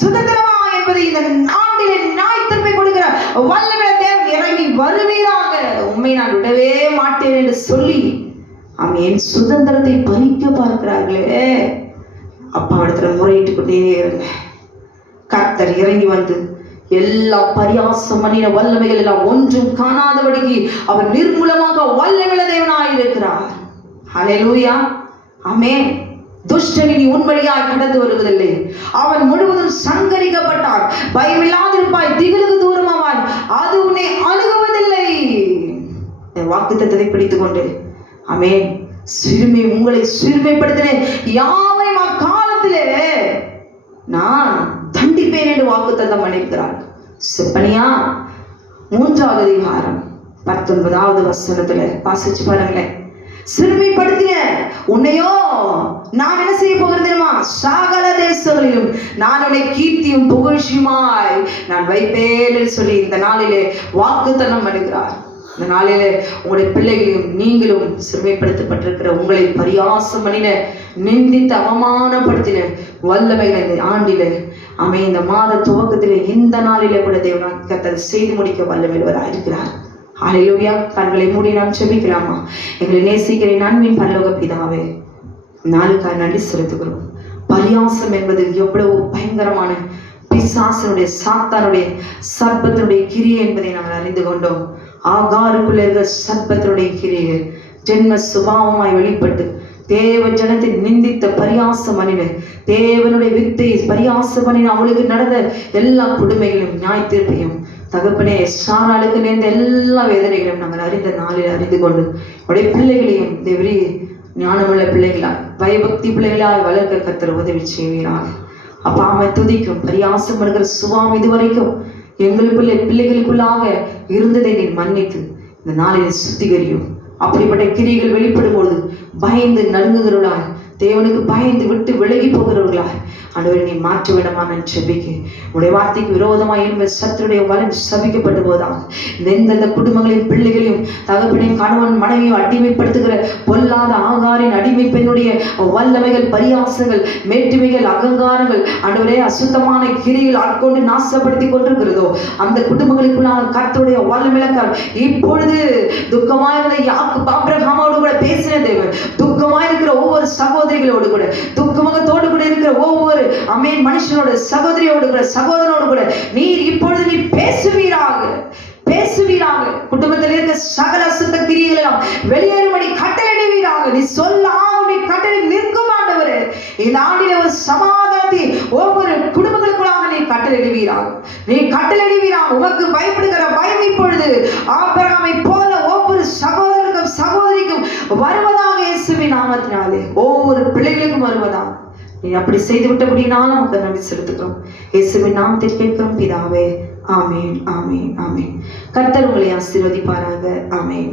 சுதந்திரமா என்பதை இந்த நாட்டிலே நியாய தீர்ப்பை கொடுக்கிற வல்லமையுள்ள தேவன் இறங்கி வருவீராக. உண்மை நான் விடவே மாட்டேன் என்று சொல்லி என் சுதந்திரத்தை பறிக்க பார்க்கிறார்களே. அப்பா இடத்துல முறையிட்டு கொண்டே இருங்க. கர்த்தர் இறங்கி வந்து எல்லா பரியாசம் பண்ணின வல்லமைகள் எல்லாம் ஒன்றும் காணாதபடிக்கு அவர் நிர்மூலமாக வல்லமையுள்ள தேவனாய் இருக்கிறார். ஹல்லேலூயா. ஆமென். துஷ்டன் இனி உன் வழியாய் கடந்து வருவதில்லை. அவன் முழுவதும் சங்கரிக்கப்பட்டான். பயமில்லாதிருப்பாய், திகிலுக்கு தூரமாவாய், அது உன்னை அணுகுவதில்லை. வாக்குத்தத்தத்தை பிடித்துக் கொண்டு ஆமென். உங்களை சிறுமைப்படுத்தினேன் யாவையும் அக்காலத்திலே நான் தண்டிப்பேன் என்று வாக்குத்தத்தம் பண்ணியிருக்கிறார். செப்பனியா 3வது அதிகாரம் 19வது வசனத்துல வாசிச்சு பாருங்களேன். சிறுமைப்படுத்தின உன்னையோ நான் என்ன செய்ய போகிறது தெரியுமா? சகல தேசங்களிலும் நான் உன்னை கீர்த்தியும் புகழ்ச்சியுமாய் நான் வைப்பேன் என்று சொல்லி இந்த நாளிலே வாக்குத்தத்தம் பண்ணுகிறார். இந்த நாளில உங்களுடைய பிள்ளைகளையும் நீங்களும் சிறுமைப்படுத்தப்பட்டிருக்கிற உங்களை பரியாசம் பண்ணின, நிந்தித்து அவமானப்படுத்தின வல்லமைகளை இந்த ஆண்டில இந்த மாத துவக்கத்திலே இந்த நாளிலே கூட தேவன் கர்த்தர் செய்து முடிக்க வல்லமையுள்ளவராயிருக்கிறார். ஹல்லேலூயா. கண்களை மூடி நாம் ஜெபிக்கலாமா? எங்களை நேசிக்கிற அன்பின் பரலோக பிதாவே, நாளுக்காக நன்றி செலுத்துகிறோம். பரியாசம் என்பது எவ்வளவு பயங்கரமான பிசாசனுடைய சாத்தானுடைய சர்ப்பத்தினுடைய கிரியை என்பதை நாங்கள் அறிந்து கொண்டோம். ஆகாருக்குள்ள இருக்கிற சர்ப்பத்தினுடைய கிரியை ஜென்ம சுபாவமாய் வெளிப்பட்டு தேவ ஜனத்தை நிந்தித்த பரியாசம் பண்ணின, தேவனுடைய வித்தை பரியாசம் பண்ணின அவளுக்கு நடந்த எல்லா கொடுமைகளும் நியாய தீர்ப்பையும் தகப்பனே சாராளுக்கு நேர்ந்த எல்லா வேதனைகளையும் நாங்கள் அறிந்த நாளில் அறிந்து கொண்டு உடைய பிள்ளைகளையும் தேவரே ஞானமுள்ள பிள்ளைகளாய் பயபக்தி பிள்ளைகளாய் வளர்க்க கர்த்தர் உதவி செய்வீராக. அப்பா அவன் துதிக்கும் பரியாசம் பண்ணுகிற சுபாவம் இதுவரைக்கும் எங்களுக்குள்ள பிள்ளைகளுக்குள்ளாக இருந்ததை நீ மன்னித்து இந்த நாளில் சுத்திகரியும். அப்படிப்பட்ட கிரிகள் வெளிப்படும் பொழுது பயந்து நடுங்குகிறவர்களாய், தேவனுக்கு பயந்து விட்டு விலகி போகிறவர்களாய் ஆண்டவரை நீ மாற்ற வேண்டுமா நான் ஜெபிக்க. உடைய வார்த்தைக்கு விரோதமாக என்பது சத்துருடைய வலன் சபிக்கப்பட்டு போதான். எந்தெந்த குடும்பங்களையும் பிள்ளைகளையும் தகப்பனையும் கணவன் மனைவியும் அடிமைப்படுத்துகிற பொல்லாத ஆகாரின் அடிமை பெண்ணுடைய வல்லமைகள், பரியாசங்கள், மேட்டுமைகள், அகங்காரங்கள் ஆண்டவரே அசுத்தமான கிரியில் ஆட்கொண்டு நாசப்படுத்தி கொண்டிருக்கிறதோ அந்த குடும்பங்களுக்குள்ளாக கர்த்தருடைய வல்லமிழக்கால் இப்பொழுது துக்கமாயிருந்த ஆபிரகாமோடு கூட பேசின தேவன், துக்கமாயிருக்கிற ஒவ்வொரு சகோதரிகளோடு கூட, துக்கமுகத்தோடு கூட இருக்கிற ஒவ்வொரு மனுஷனோட சகோதரியோடு கூட, சகோதரனோடு கூட நீர் இப்பொழுது நீ பேசுவீராக, பேசுவீராக. குடும்பத்தில் இருக்க சகல அசுத்த கிரியைகள் எல்லாம் வெளியேறும்படி கட்டளையிடுவீராக. நீ சொல்லாமல் நீ கட்டளை நிற்கும் ஆண்டவரே. இந்த ஆண்டில ஒரு சமாதானத்தை ஒவ்வொரு குடும்பங்களுக்குள்ளாக நீ கட்டளையிடுவீராக, நீ கட்டளையிடுவீராக. உமக்கு பயப்படுகிற பயம் இப்பொழுது ஆபிரகாமை போல ஒவ்வொரு சகோதரனுக்கும் சகோதரிக்கும் வருவதாக இயேசுவின் நாமத்தினாலே ஒவ்வொரு பிள்ளைகளுக்கும் வருவதாக நீ அப்படி செய்து விட்டபடினாலும் நமக்கு நன்றி செலுத்துகிறோம். இயேசுவின் நாமத்தில் கேட்கிறோம் பிதாவே. ஆமேன், ஆமேன், ஆமேன். கர்த்தர் உங்களை ஆசீர்வதிப்பாராக. ஆமேன்.